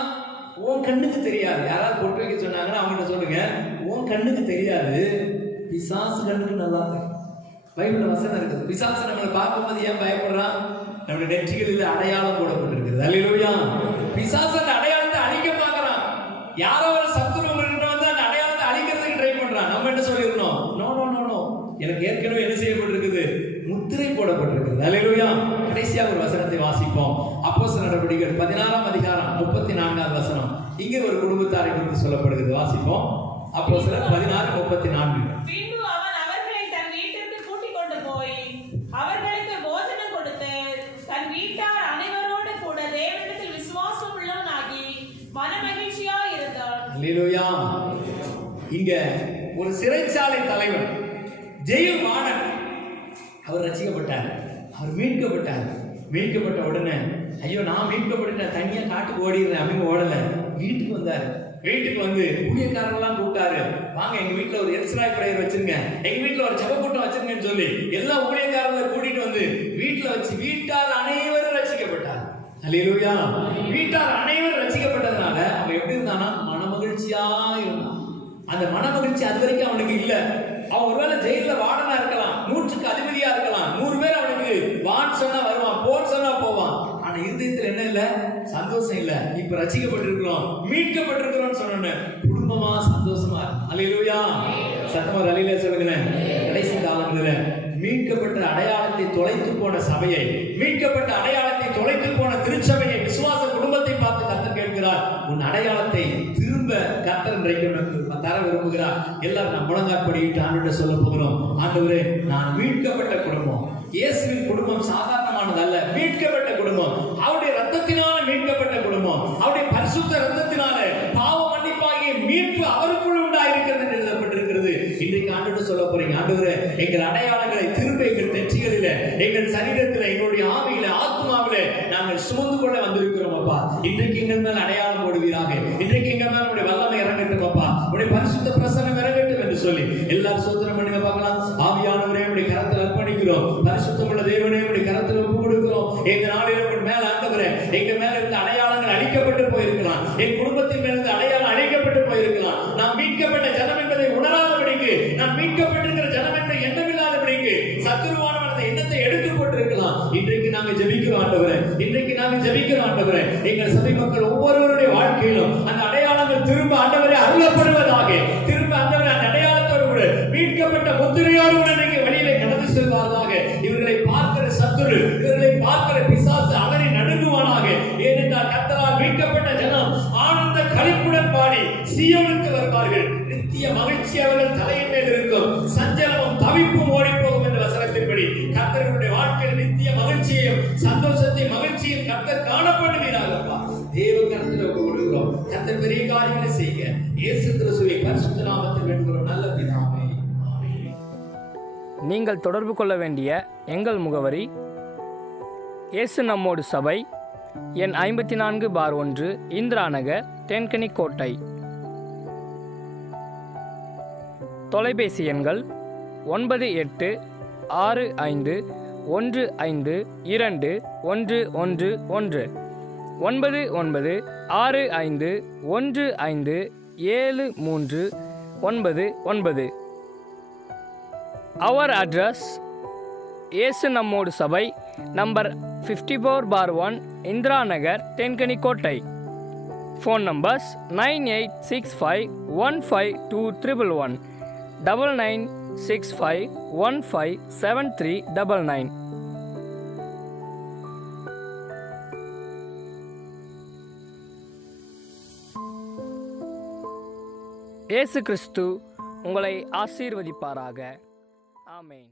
உன் கண்ணுக்கு தெரியாது. யாராவது பொட்டு வைக்க சொன்னாங்கன்னா அவங்ககிட்ட சொல்லுங்க, உன் கண்ணுக்கு தெரியாது, பிசாசு கண்ணுக்கு நல்லா தெரியும். பைபிள்ல வசனம் இருக்குது, பிசாசு நம்மளை பார்க்கும்போது ஏன் பயப்படுறான்? நம்முடைய நெற்றிகளில் அடையாளம் போடப்பட்டிருக்கிறது. அல்லேலூயா. பிசாசு அந்த அடையாளத்தை அழிக்க பார்க்கறான். யாரோ ஒரு சத்துரு உங்கள்கிட்ட வந்து அந்த அடையாளத்தை அழிக்கிறதுக்கு ட்ரை பண்றான். நம்ம என்ன சொல்லிடணும்? நோ நோ நோ நோ, எனக்கு ஏற்கனவே என்ன செய்யப்பட்டிருக்குது? முத்திரை போடப்பட்டிருக்கிறது. அல்லேலூயா. கடைசியாக ஒரு வசனத்தை வாசிப்போம். அப்போஸ்தலர் நடவடிக்கைகள் 16ஆம் அதிகாரம் 34வது வசனம். இங்கே ஒரு குடும்பத்தாரை குறித்து சொல்லப்படுகிறது. வாசிப்போம். அப்போஸ்தலர் 16:34. பின்பு அவன் அவர்களை தன் வீட்டிற்கு கூட்டிக் கொண்டு போய் அவர்களுக்கு போஜனம் கொடுத்து தன் வீட்டார் அனைவரோடு கூட தேவனிடத்தில் விசுவாசம் உள்ளவனாகி மனமகிழ்ச்சியாய் இருந்தான். அல்லேலூயா. இங்க ஒரு சிறைச்சாலை தலைவன், ஜெயில் வார்டன், அவர் ரட்சிக்கப்பட்டார், அவர் மீட்கப்பட்டார். மீட்கப்பட்ட உடனே ஐயோ நான் மீட்கப்பட்டுட்டேன், தனியா காட்டுக்கு ஓடிடுறேன் அப்படின்னு ஓடல. வீட்டுக்கு வந்தாரு. வீட்டுக்கு வந்து ஊழியக்காரர்கள்லாம் கூப்பிட்டாரு, வாங்க எங்க வீட்டுல ஒரு எல்சராய் பிரேயர் வச்சிருங்க, எங்க வீட்டுல ஒரு ஜெப கூட்டம் வச்சிருங்கன்னு சொல்லி எல்லா ஊழியக்காரர்களை கூட்டிட்டு வந்து வீட்டுல வச்சு வீட்டார் அனைவரும் ரட்சிக்கப்பட்டார். அல்லேலூயா. வீட்டார் அனைவரும் ரட்சிக்கப்பட்டதுனால அவன் எப்படி இருந்தானா? மனமகிழ்ச்சியா இருந்தான். அந்த மனமகிழ்ச்சி அது வரைக்கும் அவனுக்கு இல்ல. அவன் ஒருவேளை ஜெயில வார்டனா இருக்கலாம், 100க்கு அதிபதியா இருக்கலாம், 100 பேர் அவனுக்கு வான் சொன்னா வருவான், போன் சொன்னா போவான். ஆனா இருதயத்துல என்ன இல்ல? சந்தோஷம் இல்ல. இப்ப ரட்சிக்கப்பட்டிருக்கிறோம், மீட்கப்பட்டிருக்கிறோம் சொன்ன குடும்பமா சந்தோஷமா. அல்லேலூயா. சத்தமா அல்லேலூயா சொல்லுங்களேன். கடைசி காலங்களில் மீட்கப்பட்ட அடையாளத்தை தொலைத்து போன சபையை, மீட்கப்பட்ட அடையாளத்தை தொலைத்து போன திருச்சபையை, விசுவாச குடும்பத்தை பார்த்து கர்த்தர் கேட்கிறார், உன் அடையாளத்தை திரும்ப கர்த்தர் இன்றைக்கு தர விரும்புகிறார். எல்லாரும் நாம் முழங்காற்படியிட்டு ஆண்டவரிடம் சொல்ல போகிறோம், ஆண்டவரே நான் மீட்கப்பட்ட குடும்பம். இயேசுவின் குடும்பம் சாதாரணமானதல்ல, மீட்கப்பட்ட குடும்பம். அவருடைய ரத்தத்தினால மீட்கப்பட்ட குடும்பம். அவருடைய பரிசுத்த ரத்தத்தினால பாவ மன்னிப்பாகிய மீட்பு அவருக்குள் உண்டாயிருக்கிறது என்று எழுதப்பட்டிருக்கிறது. இன்றைக்கு ஆண்டவரிடம் சொல்ல போறீங்க, ஆண்டவரே எங்கள் அடையாளங்களை திரும்ப எங்கள் நெற்றிகளில, எங்கள் சரீரத்தில், எங்களுடைய ஆவியில, ஆத்மாவிலே நாங்கள் சுமந்து கொள்ள வந்திருக்கிறோம் அப்பா. இன்றைக்கு எங்கள் மேல் அடையாளம் போடுவீராக. இன்றைக்கு எங்கள் மேல் உடைய வல்லமை இறங்கட்டும் அப்பா, உடைய பரிசுத்த பிரசன்னம் இறங்கட்டும் என்று சொல்லி எல்லாரும் சோதனை பண்ணுங்க பார்க்கலாம். ஆவியானவரே உடைய கரத்தில் அர்ப்பணிக்கிறோம். பரிசுத்தமுள்ள தேவனே உடைய கரத்தில் ஒப்பு கொடுக்கிறோம். எங்க நாளில் உங்கள் மேல் ஆண்டவரே, எங்க மேல இருந்த அடையாளங்கள் அழிக்கப்பட்டு போயிருக்கலாம், என் குடும்பத்தின் மேல் இருந்த அடையாளம் அழிக்கப்பட்டு போயிருக்கலாம். இருக்கிறான். நாம் மீட்கப்பட்ட ஜனம் என்பதை உணராதபடிக்கு, நாம் மீட்கப்பட்டிருக்கிற ஜனம் என்ற எண்ணமில்லாதபடிக்கு சத்துருவானவன் அந்த எண்ணத்தை எடுத்து போட்டிருக்கலாம். இன்றைக்கு நாங்கள் ஜெபிக்கிறோம் ஆண்டவரே, இன்றைக்கு நாங்கள் ஜெபிக்கிறோம் ஆண்டவரே, எங்கள் சபை மக்கள் ஒவ்வொருவருடைய வாழ்க்கையிலும் அந்த அடையாளங்கள் திரும்ப ஆண்டவரே அருளப்படுவதாக, திரும்ப ஆண்டவரே அந்த அடையாளத்தோடு கூட மீட்கப்பட்ட முத்திரையோடு கூட நீங்கள் வெளியிலே கடந்து செல்வதாக. இவர்களை பார்க்கிற சத்துரு, இவர்களை பார்க்கிற பிசாசு அலறி நடுங்குவானாக. ஏனென்றால் கர்த்தரால் மீட்கப்பட்ட ஜனம் ஆனந்த களிப்புடன் பாடி சீயோனுக்கு வருவார்கள். நித்திய மகிழ்ச்சி அவர்கள் தலையின் மேல் இருக்கும், சஞ்சலமும் தவிப்பும் ஓடி போகும் என்ற வசனத்தின்படி கர்த்தருடைய வாழ்க்கையில் நித்திய மகிழ்ச்சியையும் சந்தோஷத்தையும் மகிழ்ச்சியும் கர்த்தர் காணப்படுவீராகப்பா. தேவ கர்த்தரை ஒப்புக்கொடுக்கிறோம். கர்த்தர் பெரிய காரியங்களை செய்ய இயேசு கிறிஸ்துவின் பரிசுத்த நாமத்தில் வேண்டுகிறோம் நல்ல பிதாவே. நீங்கள் தொடர்பு கொள்ள வேண்டிய எங்கள் முகவரி: இயேசு நம்மோடு சபை, எண் 54/1, இந்திரா நகர், தென்கனிக்கோட்டை. தொலைபேசி எண்கள் 9865152111, 9965157399. Our address: இயேசு நம்மோடு சபை, number 54/1, Indira Nagar, Denkanikottai. Phone numbers 9865152311, 9965157399. இயேசு கிறிஸ்து உங்களை ஆசீர்வதிப்பாராக. ஆமென்.